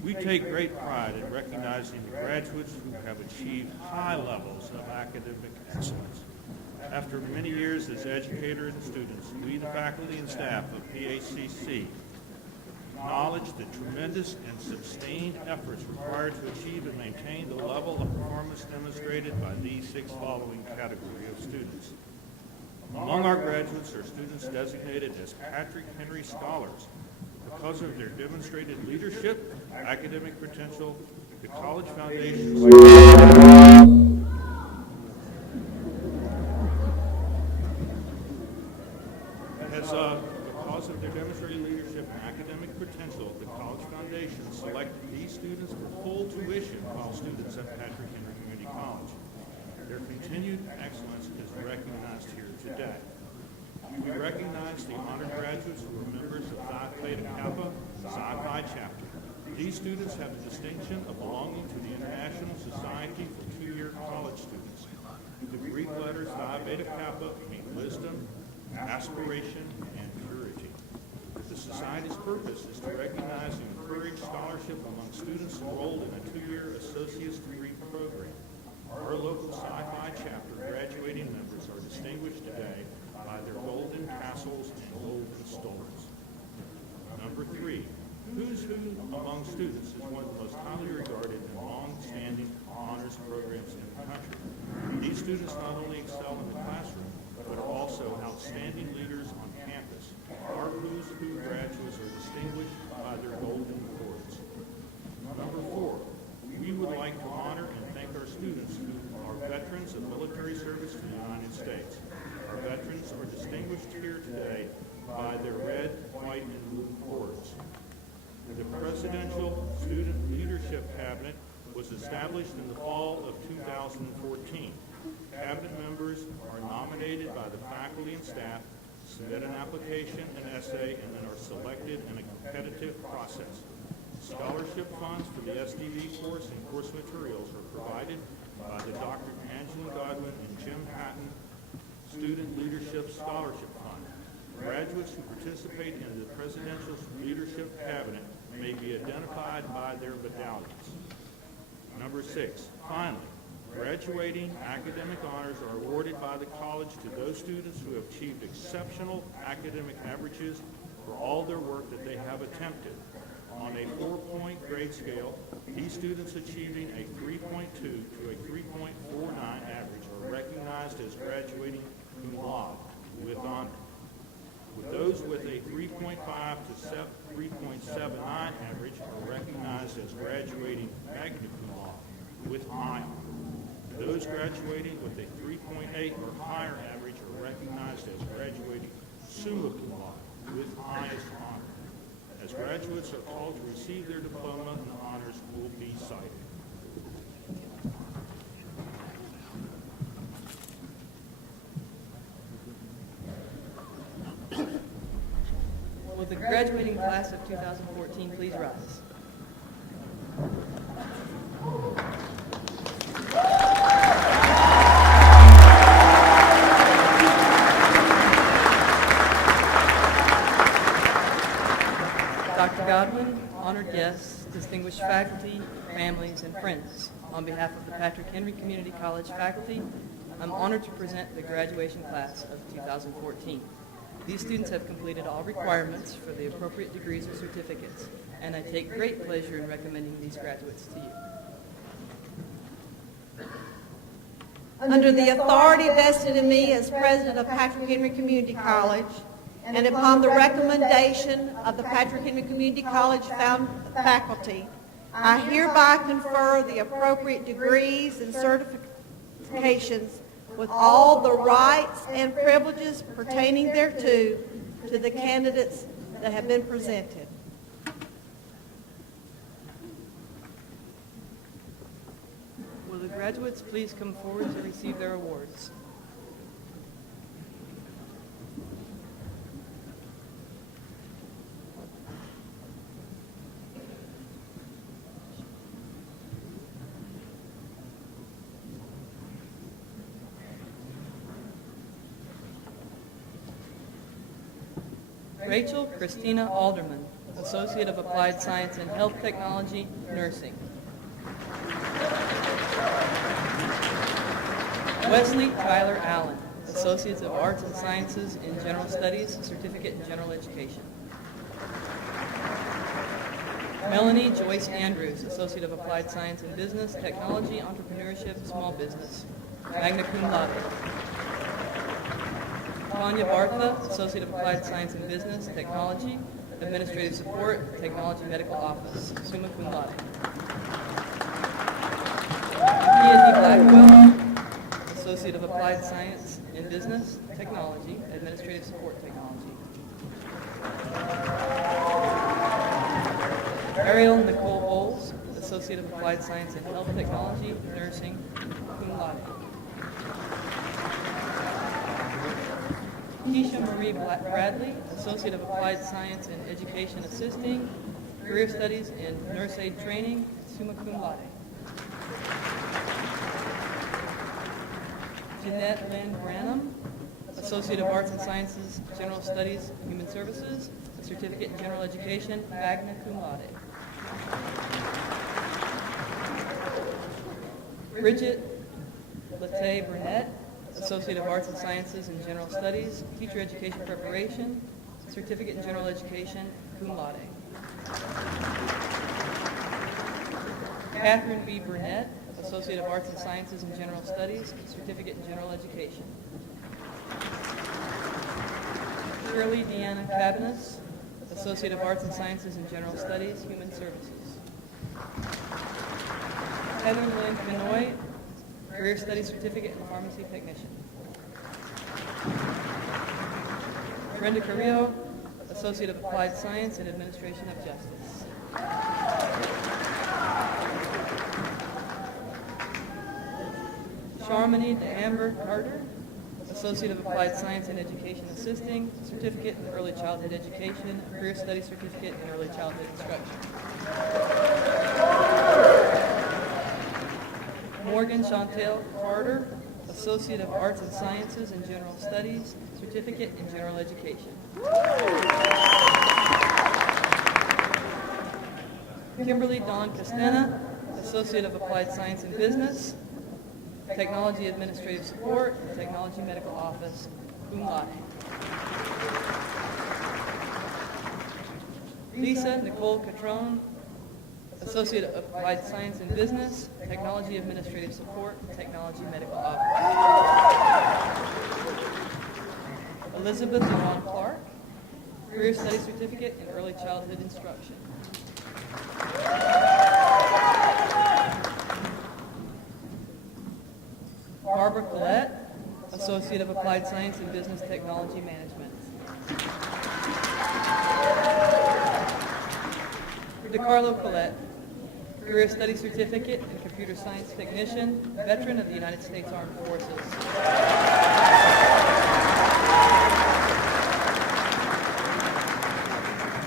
We take great pride in recognizing the graduates who have achieved high levels of academic excellence. After many years as educators and students, we, the faculty and staff of PHCC, acknowledge the tremendous and sustained efforts required to achieve and maintain the level of performance demonstrated by these 6 following category of students. Among our graduates are students designated as Patrick Henry Scholars because of their demonstrated leadership, academic potential, the College Foundation's because of their demonstrated leadership and academic potential, the College Foundation selected these students for full tuition while students at Patrick Henry Community College. Their continued excellence is recognized here today. We recognize the honored graduates who are members of Phi Beta Kappa Psi Phi chapter. These students have the distinction of belonging to the International Society for 2-year college students. The Greek letters Phi Beta Kappa mean wisdom, aspiration, and purity. The Society's purpose is to recognize and encourage scholarship among students enrolled in a 2-year associate's degree program. Our local Psi Phi chapter graduating members are distinguished today by their golden tassels and golden stoles. Number 3, Who's Who among students is one of the most highly regarded and long-standing honors programs in the country. These students not only excel in the classroom, but are also outstanding leaders on campus. Our Who's Who graduates are distinguished by their golden awards. Number 4, we would like to honor and thank our students who are veterans of military service to the United States. Our veterans are distinguished here today by their red, white, and blue cords. The Presidential Student Leadership Cabinet was established in the fall of 2014. Cabinet members are nominated by the faculty and staff, submit an application, an essay, and then are selected in a competitive process. Scholarship funds for the SDV course and course materials are provided by the Dr. Angela Godwin and Jim Hatton Student Leadership Scholarship Fund. Graduates who participate in the Presidential Leadership Cabinet may be identified by their battalions. Number 6, finally, graduating academic honors are awarded by the college to those students who have achieved exceptional academic averages for all their work that they have attempted. On a 4-point grade scale, these students achieving a 3.2 to a 3.49 average are recognized as graduating cum laude with honor. With those with a 3.5 to 3.79 average are recognized as graduating magna cum laude with high honor. Those graduating with a 3.8 or higher average are recognized as graduating summa cum laude with highest honor. As graduates are called to receive their diploma, and the honors will be cited. Will the graduating class of 2014 please rise? Dr. Godwin, honored guests, distinguished faculty, families, and friends, on behalf of the Patrick Henry Community College faculty, I'm honored to present the graduation class of 2014. These students have completed all requirements for the appropriate degrees or certificates, and I take great pleasure in recommending these graduates to you. Under the authority vested in me as president of Patrick Henry Community College, and upon the recommendation of the Patrick Henry Community College faculty, I hereby confer the appropriate degrees and certifications with all the rights and privileges pertaining thereto to the candidates that have been presented. Will the graduates please come forward to receive their awards? Rachel Christina Alderman, Associate of Applied Science in Health Technology, Nursing. Wesley Tyler Allen, Associates of Arts and Sciences in General Studies, Certificate in General Education. Melanie Joyce Andrews, Associate of Applied Science in Business, Technology, Entrepreneurship, Small Business, magna cum laude. Tanya Bartha, Associate of Applied Science in Business, Technology, Administrative Support, Technology Medical Office, summa cum laude. Kia D. Blackwell, Associate of Applied Science in Business, Technology, Administrative Support Technology. Ariel Nicole Bowles, Associate of Applied Science in Health Technology, Nursing, cum laude. Keisha Marie Bradley, Associate of Applied Science in Education Assisting, Career Studies in Nurse Aid Training, summa cum laude. Jeanette Lynn Branham, Associate of Arts and Sciences, General Studies, Human Services, a Certificate in General Education, magna cum laude. Bridget Latae Burnett, Associate of Arts and Sciences in General Studies, Teacher Education Preparation, Certificate in General Education, cum laude. Catherine B. Burnett, Associate of Arts and Sciences in General Studies, Certificate in General Education. Shirley Deanna Cabanas, Associate of Arts and Sciences in General Studies, Human Services. Heather Lynn Benoit, Career Studies Certificate in Pharmacy Technician. Brenda Carrillo, Associate of Applied Science in Administration of Justice. Charmony DeAmber Carter, Associate of Applied Science in Education Assisting, Certificate in Early Childhood Education, Career Studies Certificate in Early Childhood Instruction. Morgan Chantel Carter, Associate of Arts and Sciences in General Studies, Certificate in General Education. Kimberly Dawn Castena, Associate of Applied Science in Business, Technology Administrative Support, Technology Medical Office, cum laude. Lisa Nicole Catrone, Associate of Applied Science in Business, Technology Administrative Support, Technology Medical Office. Elizabeth Yvonne Clark, Career Studies Certificate in Early Childhood Instruction. Barbara Collette, Associate of Applied Science in Business Technology Management. DeCarlo Collette, Career Studies Certificate in Computer Science Technician, veteran of the United States Armed Forces.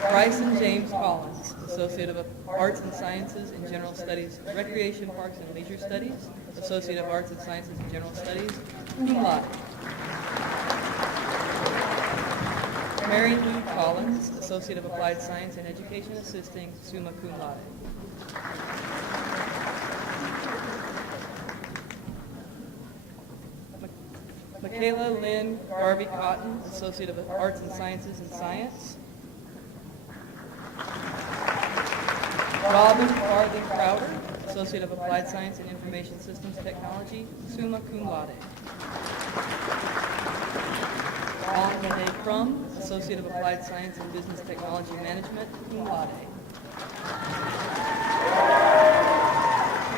Bryson James Collins, Associate of Arts and Sciences in General Studies, Recreation, Parks, and Leisure Studies, Associate of Arts and Sciences in General Studies, cum laude. Mary Lou Collins, Associate of Applied Science in Education Assisting, summa cum laude. Michaela Lynn Garvey Cotton, Associate of Arts and Sciences in Science. Robin Farthing Crowder, Associate of Applied Science in Information Systems Technology, summa cum laude. Dawn Renee Crum, Associate of Applied Science in Business Technology Management, cum laude.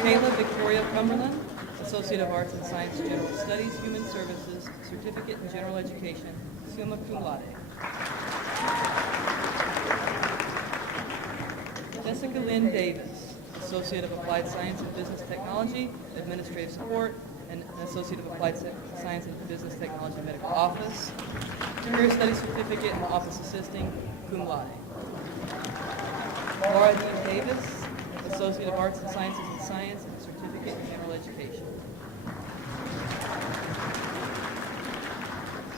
Kayla Victoria Cumberland, Associate of Arts and Science General Studies, Human Services, Certificate in General Education, summa cum laude. Jessica Lynn Davis, Associate of Applied Science and Business Technology, Administrative Support, and an Associate of Applied Science and Business Technology Medical Office. Career Studies Certificate in Office Assisting, cum laude. Laura D. Davis, Associate of Arts and Sciences in Science, and a Certificate in General Education.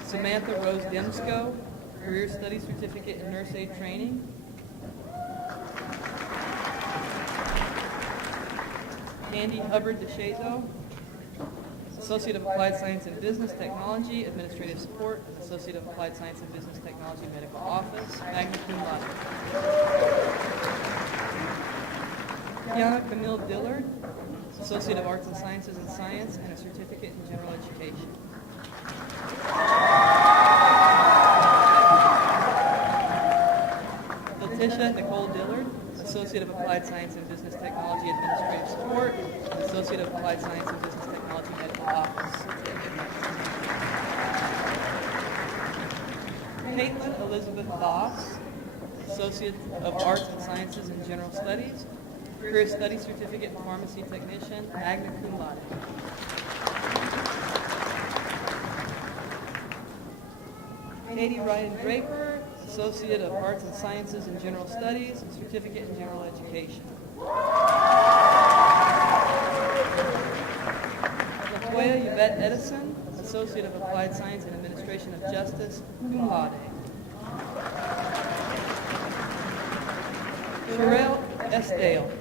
Samantha Rose Demsko, Career Studies Certificate in Nurse Aid Training. Andy Hubbard DeShazo, Associate of Applied Science in Business Technology, Administrative Support, Associate of Applied Science in Business Technology Medical Office, magna cum laude. Kiana Camille Dillard, Associate of Arts and Sciences in Science, and a Certificate in General Education. Letitia Nicole Dillard, Associate of Applied Science in Business Technology Administrative Support, and Associate of Applied Science in Business Technology Medical Office. Caitlin Elizabeth Voss, Associate of Arts and Sciences in General Studies, Career Studies Certificate in Pharmacy Technician, magna cum laude. Katie Ryan Draper, Associate of Arts and Sciences in General Studies, Certificate in General Education. Latoya Yvette Edison, Associate of Applied Science and Administration of Justice, cum laude. Sherelle S. Dale,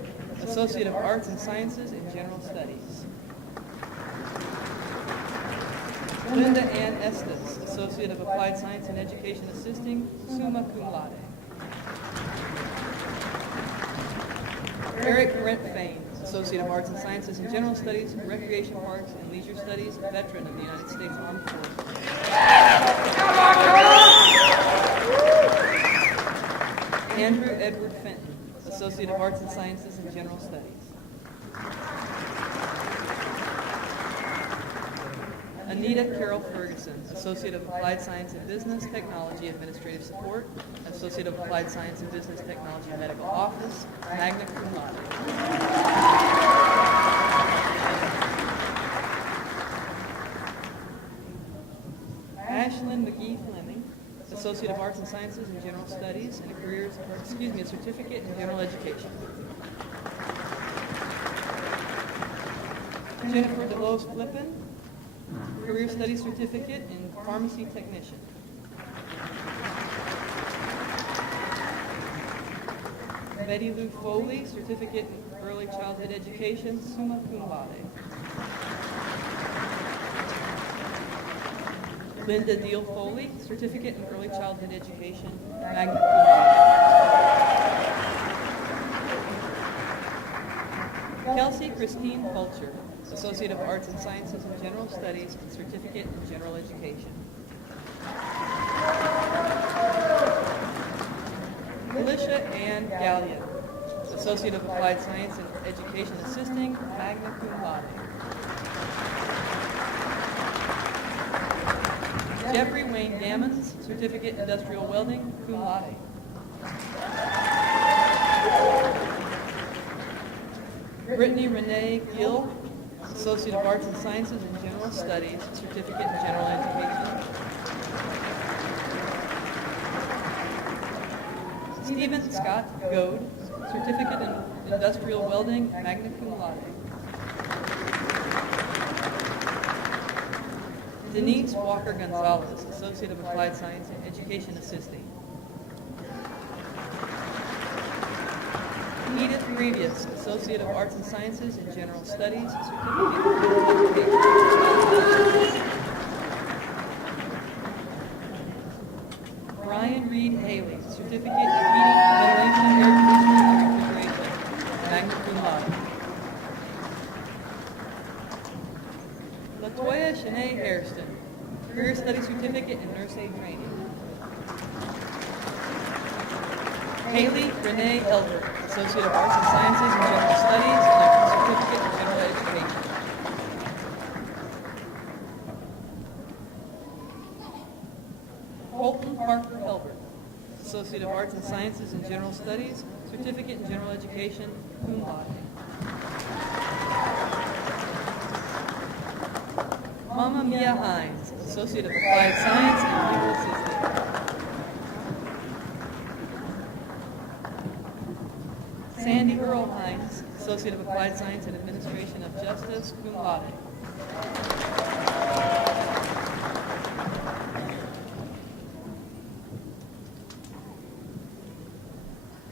Associate of Arts and Sciences in General Studies. Linda Ann Estes, Associate of Applied Science and Education Assisting, summa cum laude. Eric Brent Fain, Associate of Arts and Sciences in General Studies, Recreation Parks and Leisure Studies, veteran of the United States Armed Forces. Andrew Edward Fenton, Associate of Arts and Sciences in General Studies. Anita Carol Ferguson, Associate of Applied Science in Business Technology Administrative Support, Associate of Applied Science in Business Technology Medical Office, magna cum laude. Ashlyn McGee Fleming, Associate of Arts and Sciences in General Studies and a Certificate in General Education. Jennifer DeLose Flippin, Career Studies Certificate in Pharmacy Technician. Betty Lou Foley, Certificate in Early Childhood Education, summa cum laude. Linda Deal Foley, Certificate in Early Childhood Education, magna cum laude. Kelsey Christine Fulcher, Associate of Arts and Sciences in General Studies, and Certificate in General Education. Felicia Ann Gallion, Associate of Applied Science in Education Assisting, magna cum laude. Jeffrey Wayne Gammons, Certificate in Industrial Welding, cum laude. Brittany Renee Gill, Associate of Arts and Sciences in General Studies, Certificate in General Education. Stephen Scott Goad, Certificate in Industrial Welding, magna cum laude. Denise Walker Gonzalez, Associate of Applied Science in Education Assisting. Edith Previous, Associate of Arts and Sciences in General Studies, Certificate in General Education. Brian Reed Haley, Certificate in Heating, Ventilation, Air Conditioning, and Refrigeration, magna cum laude. Latoya Shanae Hairston, Career Studies Certificate in Nurse Aid Training. Haley Renee Elbert, Associate of Arts and Sciences in General Studies, and a Certificate in General Education. Colton Parker Elbert, Associate of Arts and Sciences in General Studies, Certificate in General Education, cum laude. Mama Mia Hines, Associate of Applied Science and Legal Assistant. Sandy Earl Hines, Associate of Applied Science and Administration of Justice, cum laude.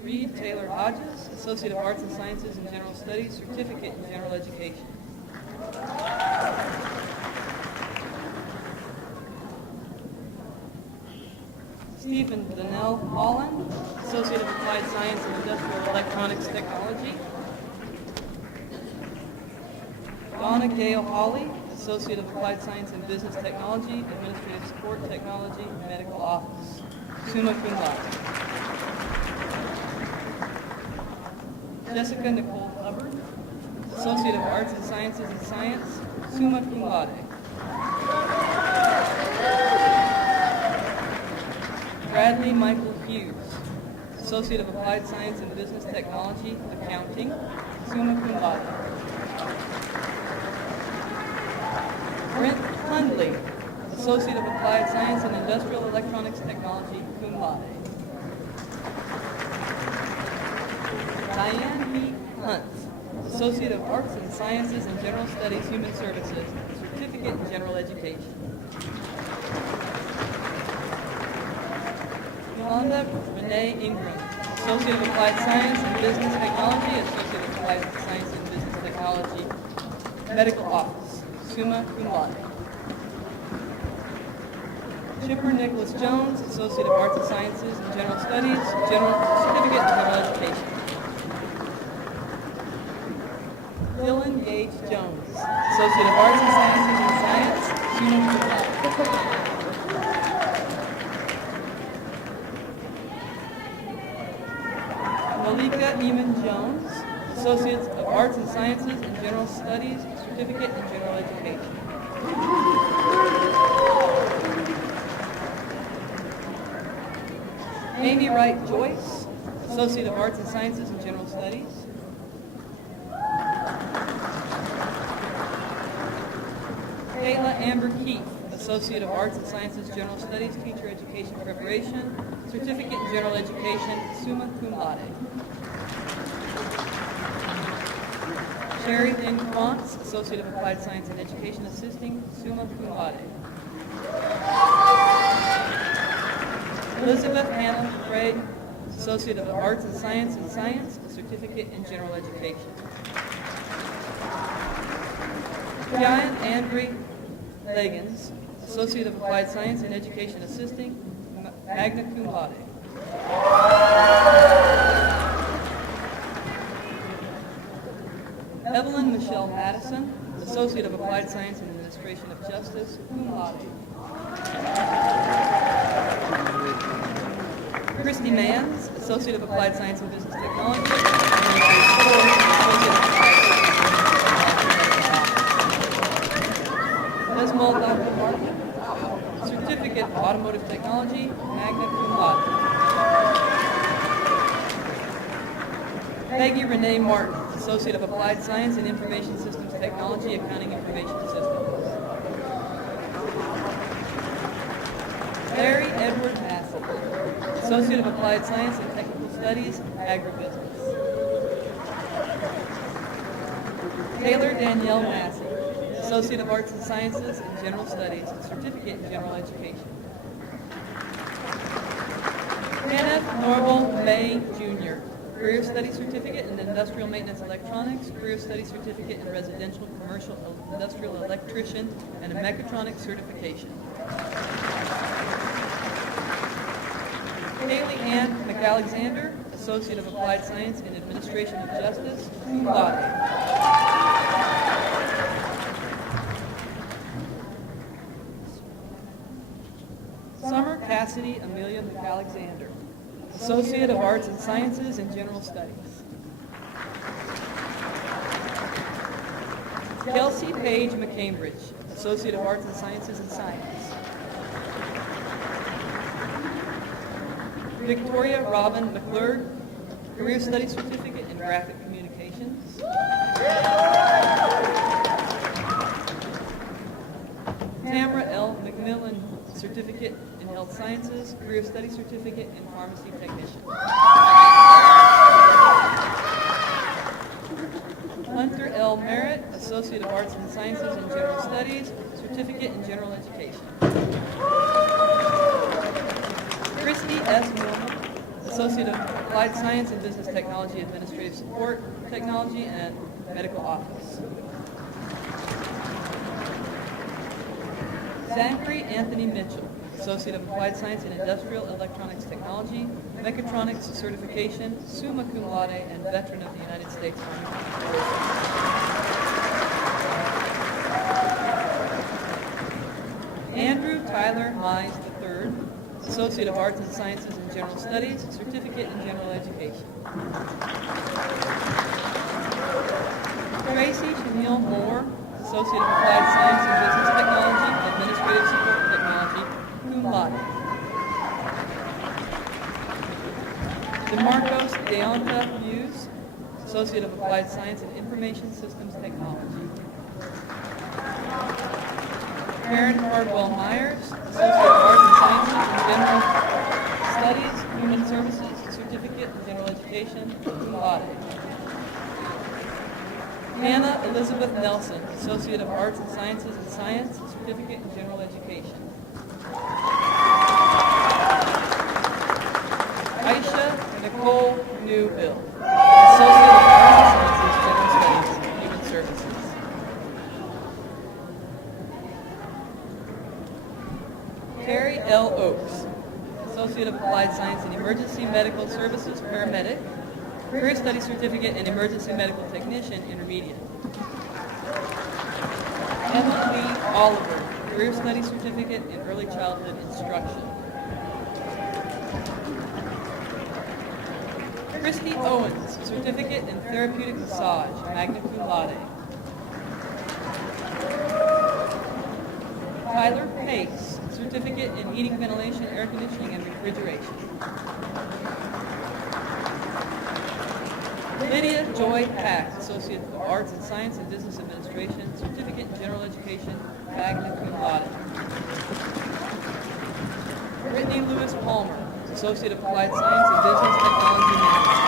Reed Taylor Hodges, Associate of Arts and Sciences and General Studies, Certificate in General Education. Stephen Donnell Holland, Associate of Applied Science and Industrial Electronics Technology. Donna Gale Hawley, Associate of Applied Science and Business Technology, Administrative Support Technology, Medical Office, summa cum laude. Jessica Nicole Hubbard, Associate of Arts and Sciences in Science, summa cum laude. Bradley Michael Hughes, Associate of Applied Science and Business Technology, Accounting, summa cum laude. Brent Hundley, Associate of Applied Science and Industrial Electronics Technology, cum laude. Diane Heath Hunt, Associate of Arts and Sciences and General Studies, Human Services, Certificate in General Education. Yolanda Renee Ingram, Associate of Applied Science and Business Technology, Associate of Applied Science and Business Technology, Medical Office, summa cum laude. Chipper Nicholas Jones, Associate of Arts and Sciences and General Studies, Certificate in General Education. Dylan Gage Jones, Associate of Arts and Sciences in Science, summa cum laude. Malika Eamon Jones, Associate of Arts and Sciences in General Studies, Certificate in General Education. Amy Wright Joyce, Associate of Arts and Sciences in General Studies. Kayla Amber Keith, Associate of Arts and Sciences General Studies, Teacher Education Preparation, Certificate in General Education, summa cum laude. Sherry Lynn Krantz, Associate of Applied Science and Education Assisting, summa cum laude. Elizabeth Hannah Craig, Associate of Arts and Science in Science, Certificate in General Education. Giant Andre Legans, Associate of Applied Science and Education Assisting, magna cum laude. Evelyn Michelle Madison, Associate of Applied Science and Administration of Justice, cum laude. Christy Manns, Associate of Applied Science and Business Technology, Desmond Dr. Martin, Certificate of Automotive Technology, magna cum laude. Peggy Renee Martin, Associate of Applied Science and Information Systems Technology, Accounting Information Systems. Larry Edward Massey, Associate of Applied Science and Technical Studies, Agribusiness. Taylor Danielle Massey, Associate of Arts and Sciences in General Studies, Certificate in General Education. Kenneth Norval May, Jr., Career Study Certificate in Industrial Maintenance Electronics, Career Study Certificate in Residential Commercial Industrial Electrician, and a Mechatronics Certification. Haley Ann McAlexander, Associate of Applied Science in Administration of Justice, cum laude. Summer Cassidy Amelia McAlexander, Associate of Arts and Sciences in General Studies. Kelsey Page McCambridge, Associate of Arts and Sciences in Science. Victoria Robin McClurg, Career Study Certificate in Graphic Communications. Tamara L. McMillan Certificate in Health Sciences, Career Study Certificate in Pharmacy Technician. Hunter L. Merritt, Associate of Arts and Sciences in General Studies, Certificate in General Education. Christy S. Milner, Associate of Applied Science in Business Technology, Administrative Support Technology, and Medical Office. Zachary Anthony Mitchell, Associate of Applied Science in Industrial Electronics Technology, Mechatronics Certification, summa cum laude, and veteran of the United States Army. Andrew Tyler Mize III, Associate of Arts and Sciences in General Studies, Certificate in General Education. Tracy Camille Moore, Associate of Applied Science in Business Technology, Administrative Support Technology, cum laude. DeMarcos Deonta Hughes, Associate of Applied Science in Information Systems Technology. Karen Cardwell Myers, Associate of Arts and Sciences in General Studies, Human Services, Certificate in General Education, cum laude. Hannah Elizabeth Nelson, Associate of Arts and Sciences in Science, Certificate in General Education. Aisha Nicole Newbill, Associate of Arts and Sciences, General Studies, Human Services. Terry L. Oakes, Associate of Applied Science in Emergency Medical Services, Paramedic, Career Study Certificate in Emergency Medical Technician, Intermediate. Emma Lee Oliver, Career Study Certificate in Early Childhood Instruction. Christy Owens, Certificate in Therapeutic Massage, magna cum laude. Tyler Pace, Certificate in Heating, Ventilation, Air Conditioning, and Refrigeration. Lydia Joy Pack, Associate of Arts and Science in Business Administration, Certificate in General Education, magna cum laude. Brittany Lewis Palmer, Associate of Applied Science in Business Technology Management.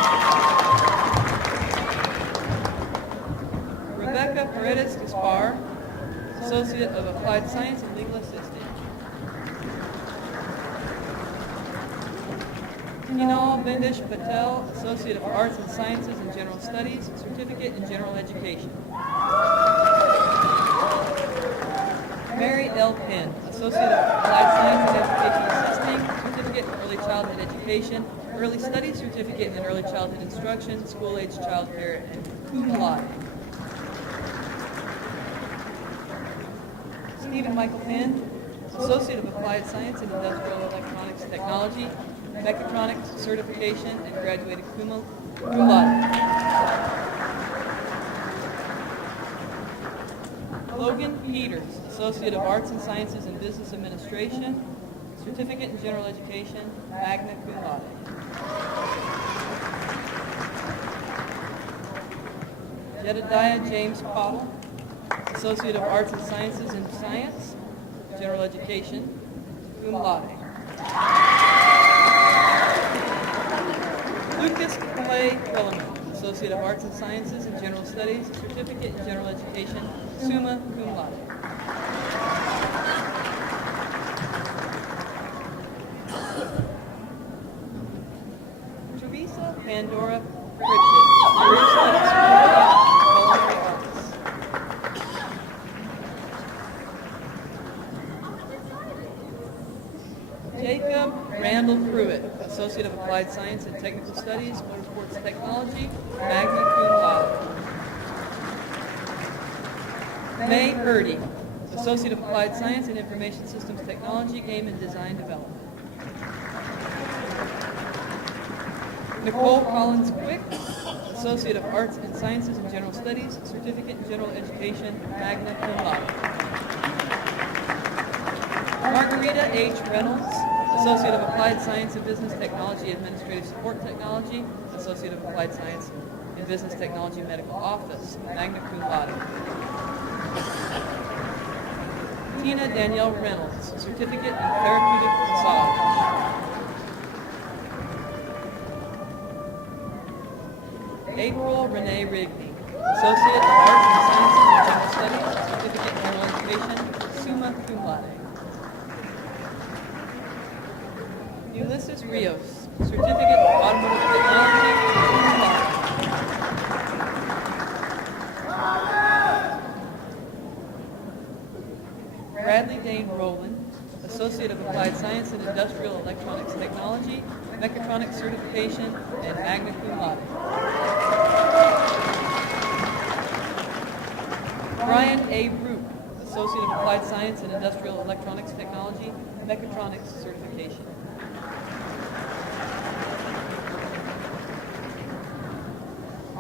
Rebecca Paredes Gaspar, Associate of Applied Science and Legal Assistant. Hinal Bindish Patel, Associate of Arts and Sciences in General Studies, Certificate in General Education. Mary L. Penn, Associate of Applied Science and Education Assisting, Certificate in Early Childhood Education, Early Studies Certificate in Early Childhood Instruction, School-Age Child Care, and cum laude. Stephen Michael Penn, Associate of Applied Science in Industrial Electronics Technology, Mechatronics Certification, and graduated cum laude. Logan Peters, Associate of Arts and Sciences in Business Administration, Certificate in General Education, magna cum laude. Jedediah James Cottle, Associate of Arts and Sciences in Science, General Education, cum laude. Lucas Clay Quilliman, Associate of Arts and Sciences in General Studies, Certificate in General Education, summa cum laude. Teresa Pandora Pritchett, Career Studies Certificate in Culinary Arts. Jacob Randall Pruitt, Associate of Applied Science and Technical Studies, Motorsports Technology, magna cum laude. May Purdy, Associate of Applied Science and Information Systems Technology, Game and Design Development. Nicole Collins Quick, Associate of Arts and Sciences in General Studies, Certificate in General Education, magna cum laude. Margarita H. Reynolds, Associate of Applied Science in Business Technology, Administrative Support Technology, Associate of Applied Science in Business Technology Medical Office, magna cum laude. Tina Danielle Reynolds, Certificate in Therapeutic Massage. April Renee Rigney, Associate of Arts and Sciences in General Studies, Certificate in General Education, summa cum laude. Ulysses Rios, Certificate of Automotive Technology, cum laude. Bradley Dane Rowland, Associate of Applied Science in Industrial Electronics Technology, Mechatronics Certification, and magna cum laude. Brian A. Roop, Associate of Applied Science in Industrial Electronics Technology, Mechatronics Certification.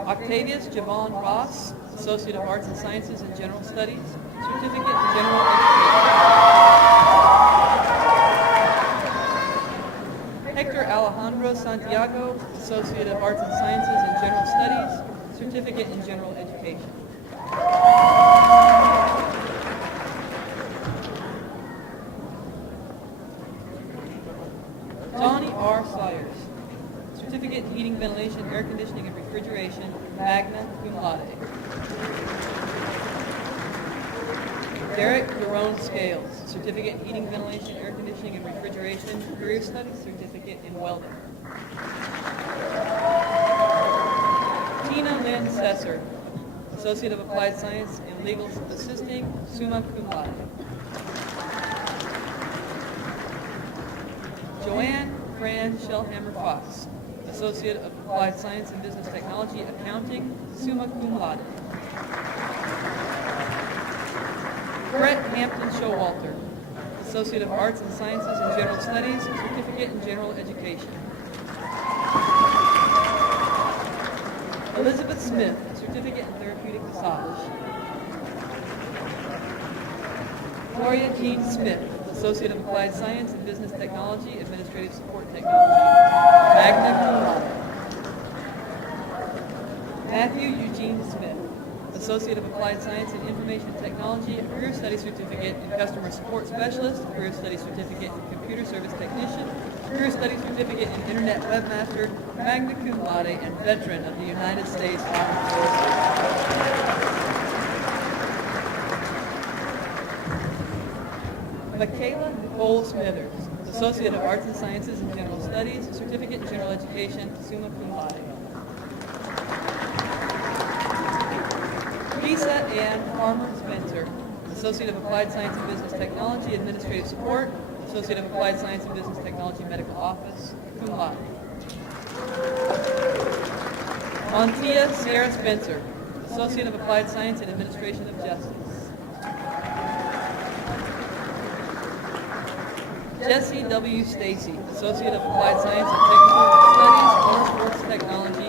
Octavius Javon Ross, Associate of Arts and Sciences in General Studies, Certificate in General Education. Hector Alejandro Santiago, Associate of Arts and Sciences in General Studies, Certificate in General Education. Johnny R. Sayers, Certificate in Heating, Ventilation, Air Conditioning, and Refrigeration, magna cum laude. Derek Jerome Scales, Certificate in Heating, Ventilation, Air Conditioning, and Refrigeration, Career Studies, Certificate in Welding. Tina Lynn Sesser, Associate of Applied Science in Legal Assisting, summa cum laude. Joanne Fran Shellhammer Fox, Associate of Applied Science in Business Technology, Accounting, summa cum laude. Brett Hampton Showalter, Associate of Arts and Sciences in General Studies, Certificate in General Education. Elizabeth Smith, Certificate in Therapeutic Massage. Gloria Jean Smith, Associate of Applied Science in Business Technology, Administrative Support Technology, magna cum laude. Matthew Eugene Smith, Associate of Applied Science in Information Technology, a Career Studies Certificate in Customer Support Specialist, a Career Studies Certificate in Computer Service Technician, a Career Studies Certificate in Internet Webmaster, magna cum laude, and veteran of the United States Armed Forces. Michaela Nicole Smithers, Associate of Arts and Sciences in General Studies, Certificate in General Education, summa cum laude. Lisa Ann Farmer Spencer, Associate of Applied Science in Business Technology, Administrative Support, Associate of Applied Science in Business Technology, Medical Office, cum laude. Montia Sierra Spencer, Associate of Applied Science in Administration of Justice. Jesse W. Stacy, Associate of Applied Science and Technical Studies, Motorsports Technology,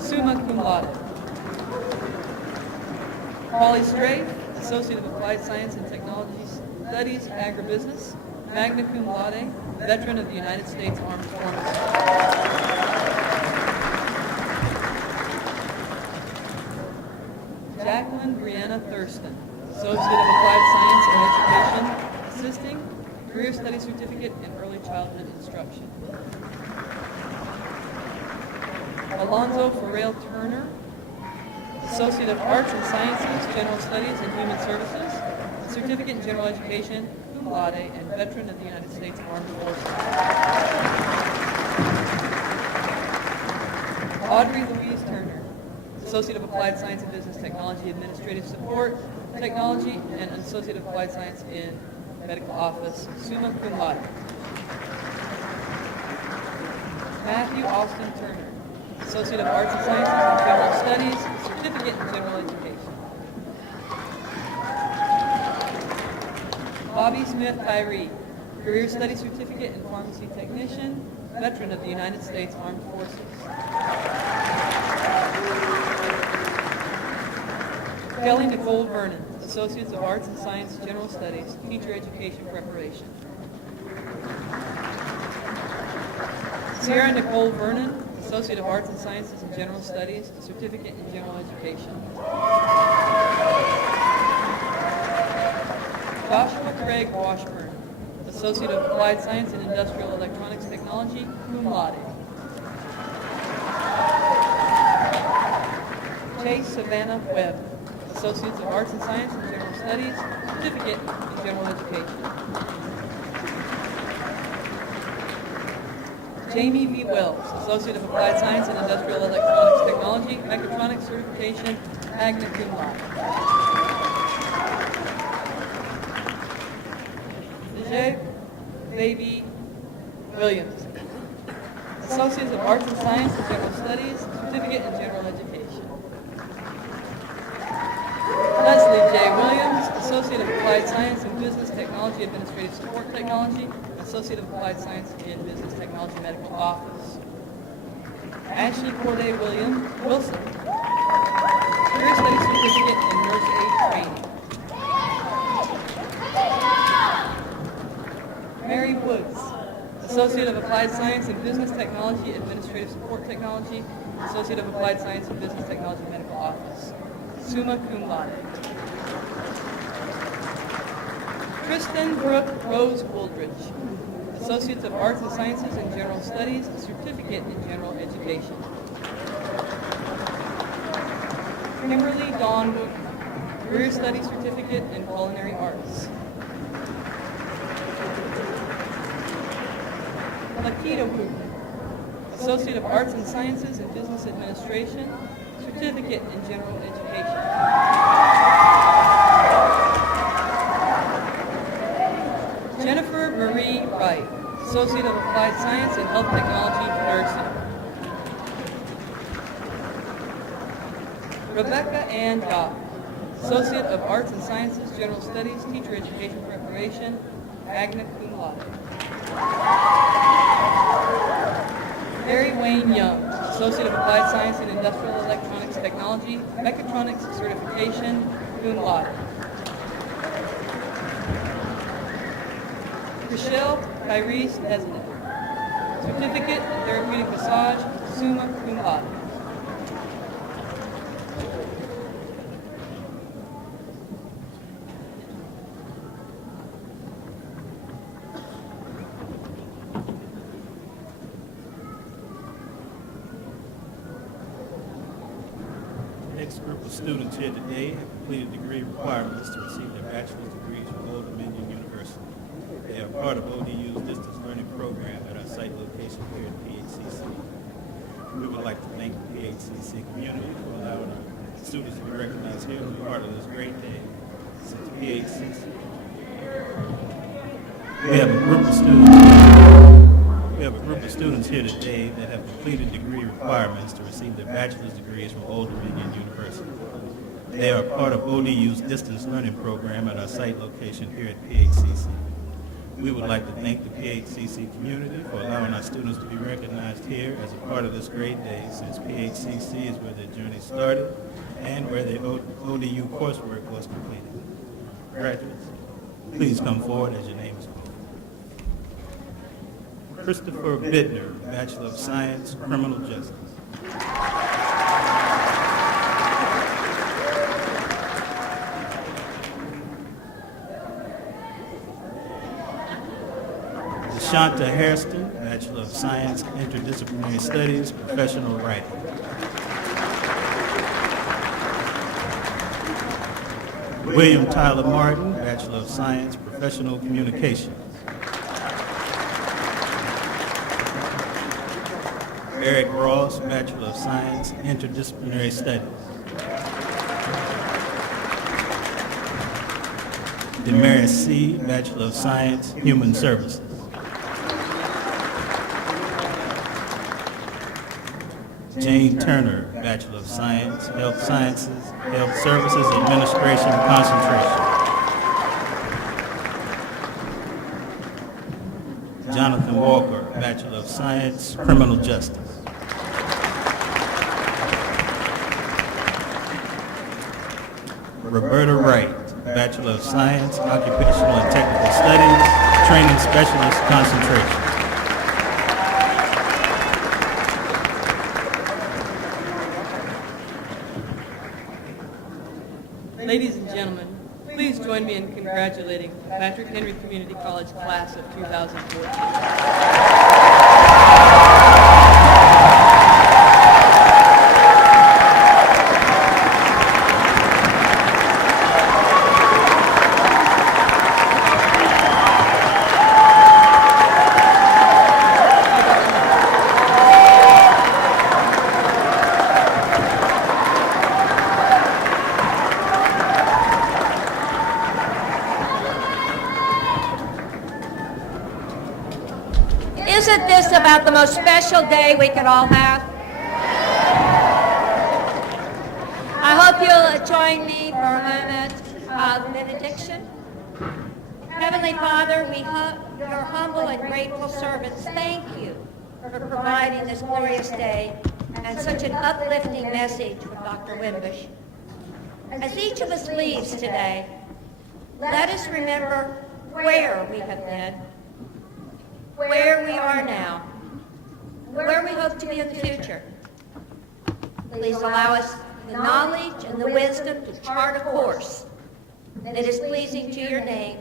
summa cum laude. Polly Strafe, Associate of Applied Science and Technology Studies, Agribusiness, magna cum laude, veteran of the United States Armed Forces. Jacqueline Brianna Thurston, Associate of Applied Science and Education, Assisting, Career Studies Certificate in Early Childhood Instruction. Alonzo Farrell Turner, Associate of Arts and Sciences, General Studies and Human Services, Certificate in General Education, cum laude, and veteran of the United States Armed Forces. Audrey Louise Turner, Associate of Applied Science in Business Technology, Administrative Support Technology, and Associate of Applied Science in Medical Office, summa cum laude. Matthew Austin Turner, Associate of Arts and Sciences in General Studies, Certificate in General Education. Bobby Smith Tyree, Career Studies Certificate in Pharmacy Technician, veteran of the United States Armed Forces. Kelly Nicole Vernon, Associates of Arts and Science General Studies, Teacher Education Preparation. Sierra Nicole Vernon, Associate of Arts and Sciences in General Studies, Certificate in General Education. Joshua Craig Washburn, Associate of Applied Science in Industrial Electronics Technology, cum laude. Chase Savannah Webb, Associates of Arts and Science in General Studies, Certificate in General Education. Jamie V. Wells, Associate of Applied Science in Industrial Electronics Technology, Mechatronics Certification, magna cum laude. Vijay Baby Williams, Associates of Arts and Science in General Studies, Certificate in General Education. Leslie J. Williams, Associate of Applied Science in Business Technology Administrative Support Technology, Associate of Applied Science in Business Technology Medical Office. Ashley Corday Wilson, Career Studies Certificate in Nurse Aid Training. Mary Woods, Associate of Applied Science in Business Technology Administrative Support Technology, Associate of Applied Science in Business Technology Medical Office. Summa cum laude. Kristen Brooke Rose Wooldridge, Associates of Arts and Sciences in General Studies, Certificate in General Education. Kimberly Dawn Wooten, Career Studies Certificate in Culinary Arts. Lakita Wooten, Associate of Arts and Sciences in Business Administration, Certificate in General Education. Jennifer Marie Wright, Associate of Applied Science in Health Technology, Nursing. Rebecca Ann Dock, Associate of Arts and Sciences, General Studies, Teacher Education Preparation, magna cum laude. Mary Wayne Young, Associate of Applied Science in Industrial Electronics Technology, Mechatronics Certification, cum laude. Michelle Kyrese Nesbitt, Certificate in Therapeutic Massage, summa cum laude. Next group of students here today have completed degree requirements to receive their bachelor's degrees from Old Dominion University. They are part of ODU's distance learning program at our site location here at PHCC. We would like to thank the PHCC community for allowing our students to be recognized here as part of this great day. Since PHCC, we have a group of students here today that have completed degree requirements to receive their bachelor's degrees from Old Dominion University. They are part of ODU's distance learning program at our site location here at PHCC. We would like to thank the PHCC community for allowing our students to be recognized here as a part of this great day, since PHCC is where their journey started and where their ODU coursework was completed. Graduates, please come forward as your name is called. Christopher Bittner, Bachelor of Science, Criminal Justice. Shanta Hairston, Bachelor of Science, Interdisciplinary Studies, Professional Writing. William Tyler Martin, Bachelor of Science, Professional Communications. Eric Ross, Bachelor of Science, Interdisciplinary Studies. Damaris C., Bachelor of Science, Human Services. Jane Turner, Bachelor of Science, Health Sciences, Health Services Administration, concentration. Jonathan Walker, Bachelor of Science, Criminal Justice. Roberta Wright, Bachelor of Science, Occupational and Technical Studies, Training Specialist, concentration. Ladies and gentlemen, please join me in congratulating the Patrick Henry Community College class of 2014. Isn't this about the most special day we could all have? I hope you'll join me for a moment of benediction. Heavenly Father, your humble and grateful servants, thank you for providing this glorious day and such an uplifting message from Dr. Wimbush. As each of us leaves today, let us remember where we have been, where we are now, where we hope to be in the future. Please allow us the knowledge and the wisdom to chart a course that is pleasing to your name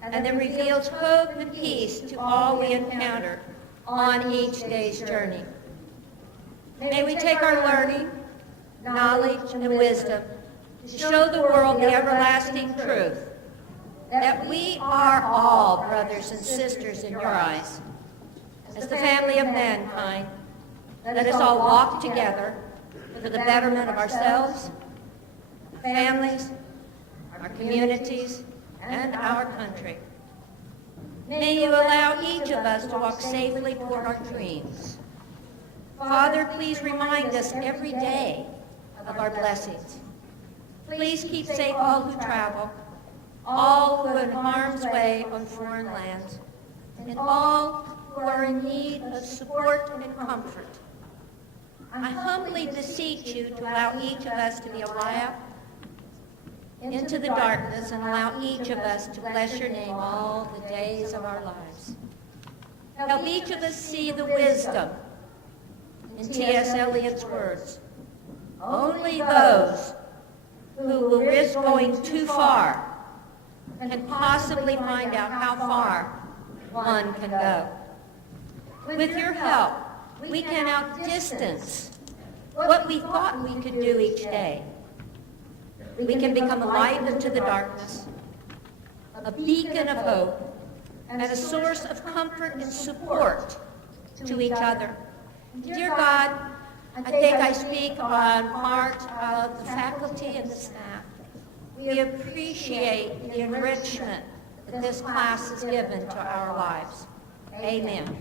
and that reveals hope and peace to all we encounter on each day's journey. May we take our learning, knowledge, and wisdom to show the world the everlasting truth that we are all brothers and sisters in your eyes. As the family of mankind, let us all walk together for the betterment of ourselves, families, our communities, and our country. May you allow each of us to walk safely toward our dreams. Father, please remind us every day of our blessings. Please keep safe all who travel, all who are in harm's way on foreign lands, and all who are in need of support and comfort. I humbly beseech you to allow each of us to be a lamp into the darkness and allow each of us to bless your name all the days of our lives. Help each of us see the wisdom in T.S. Eliot's words. Only those who will risk going too far can possibly find out how far one can go. With your help, we can outdistance what we thought we could do each day. We can become a light into the darkness, a beacon of hope, and a source of comfort and support to each other. Dear God, I think I speak on part of the faculty and the staff. We appreciate the enrichment that this class has given to our lives. Amen.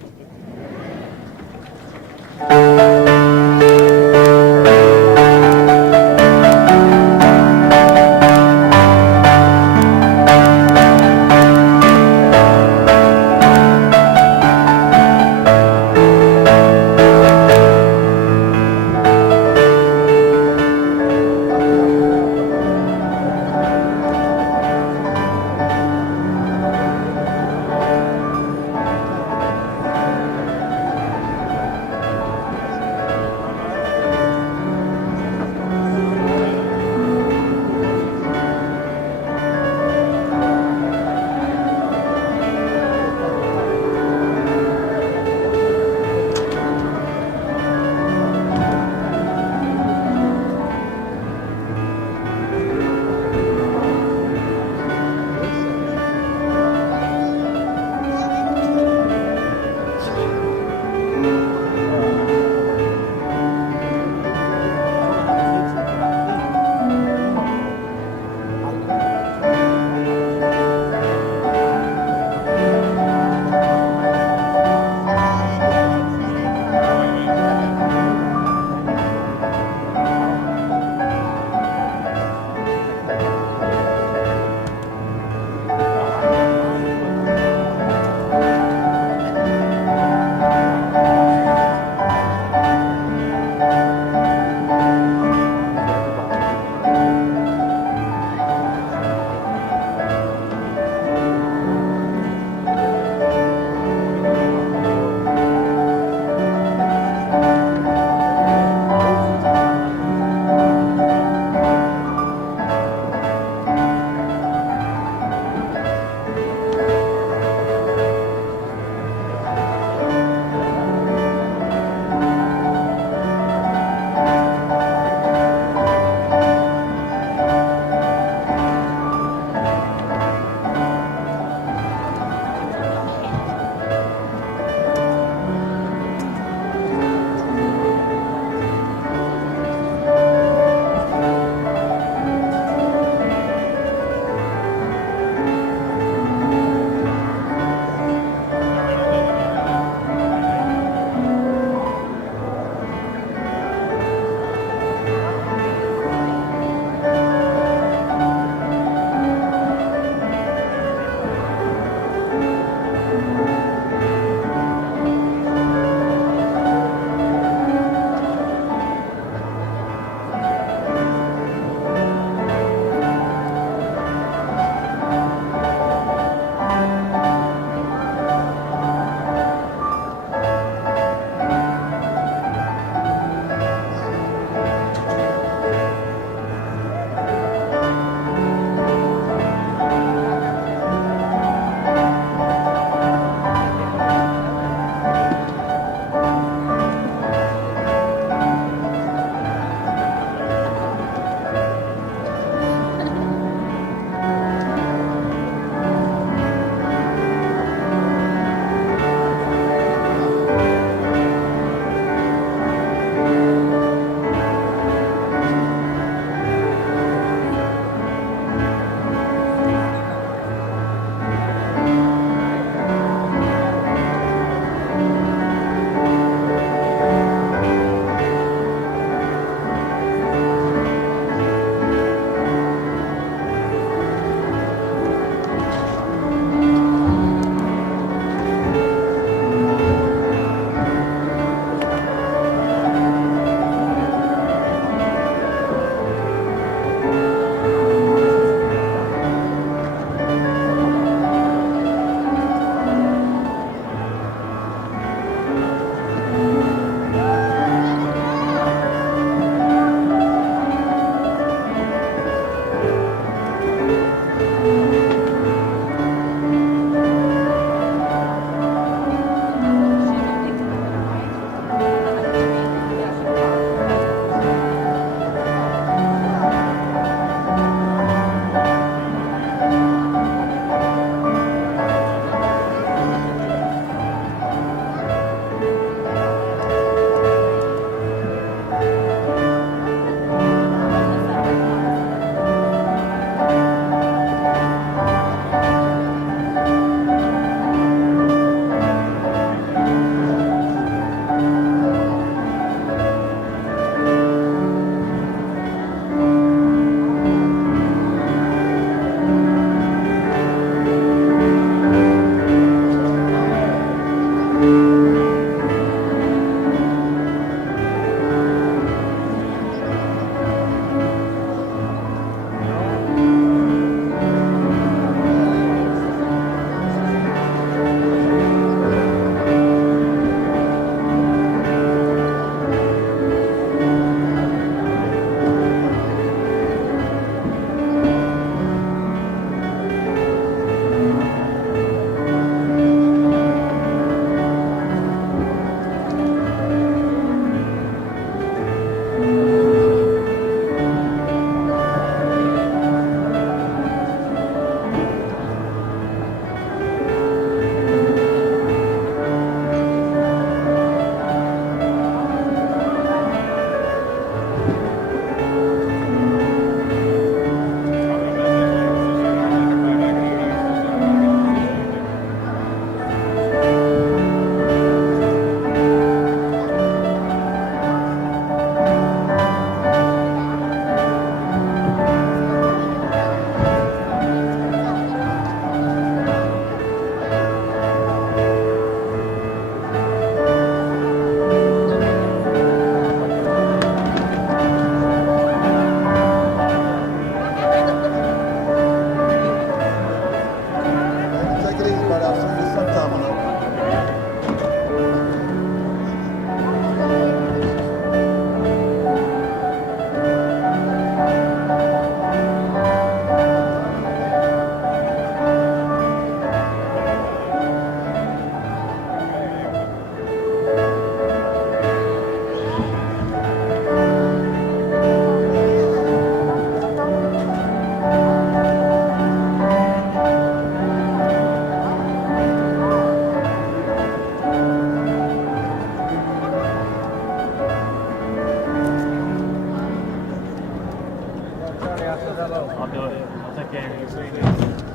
I'll do it. I'll take care of you.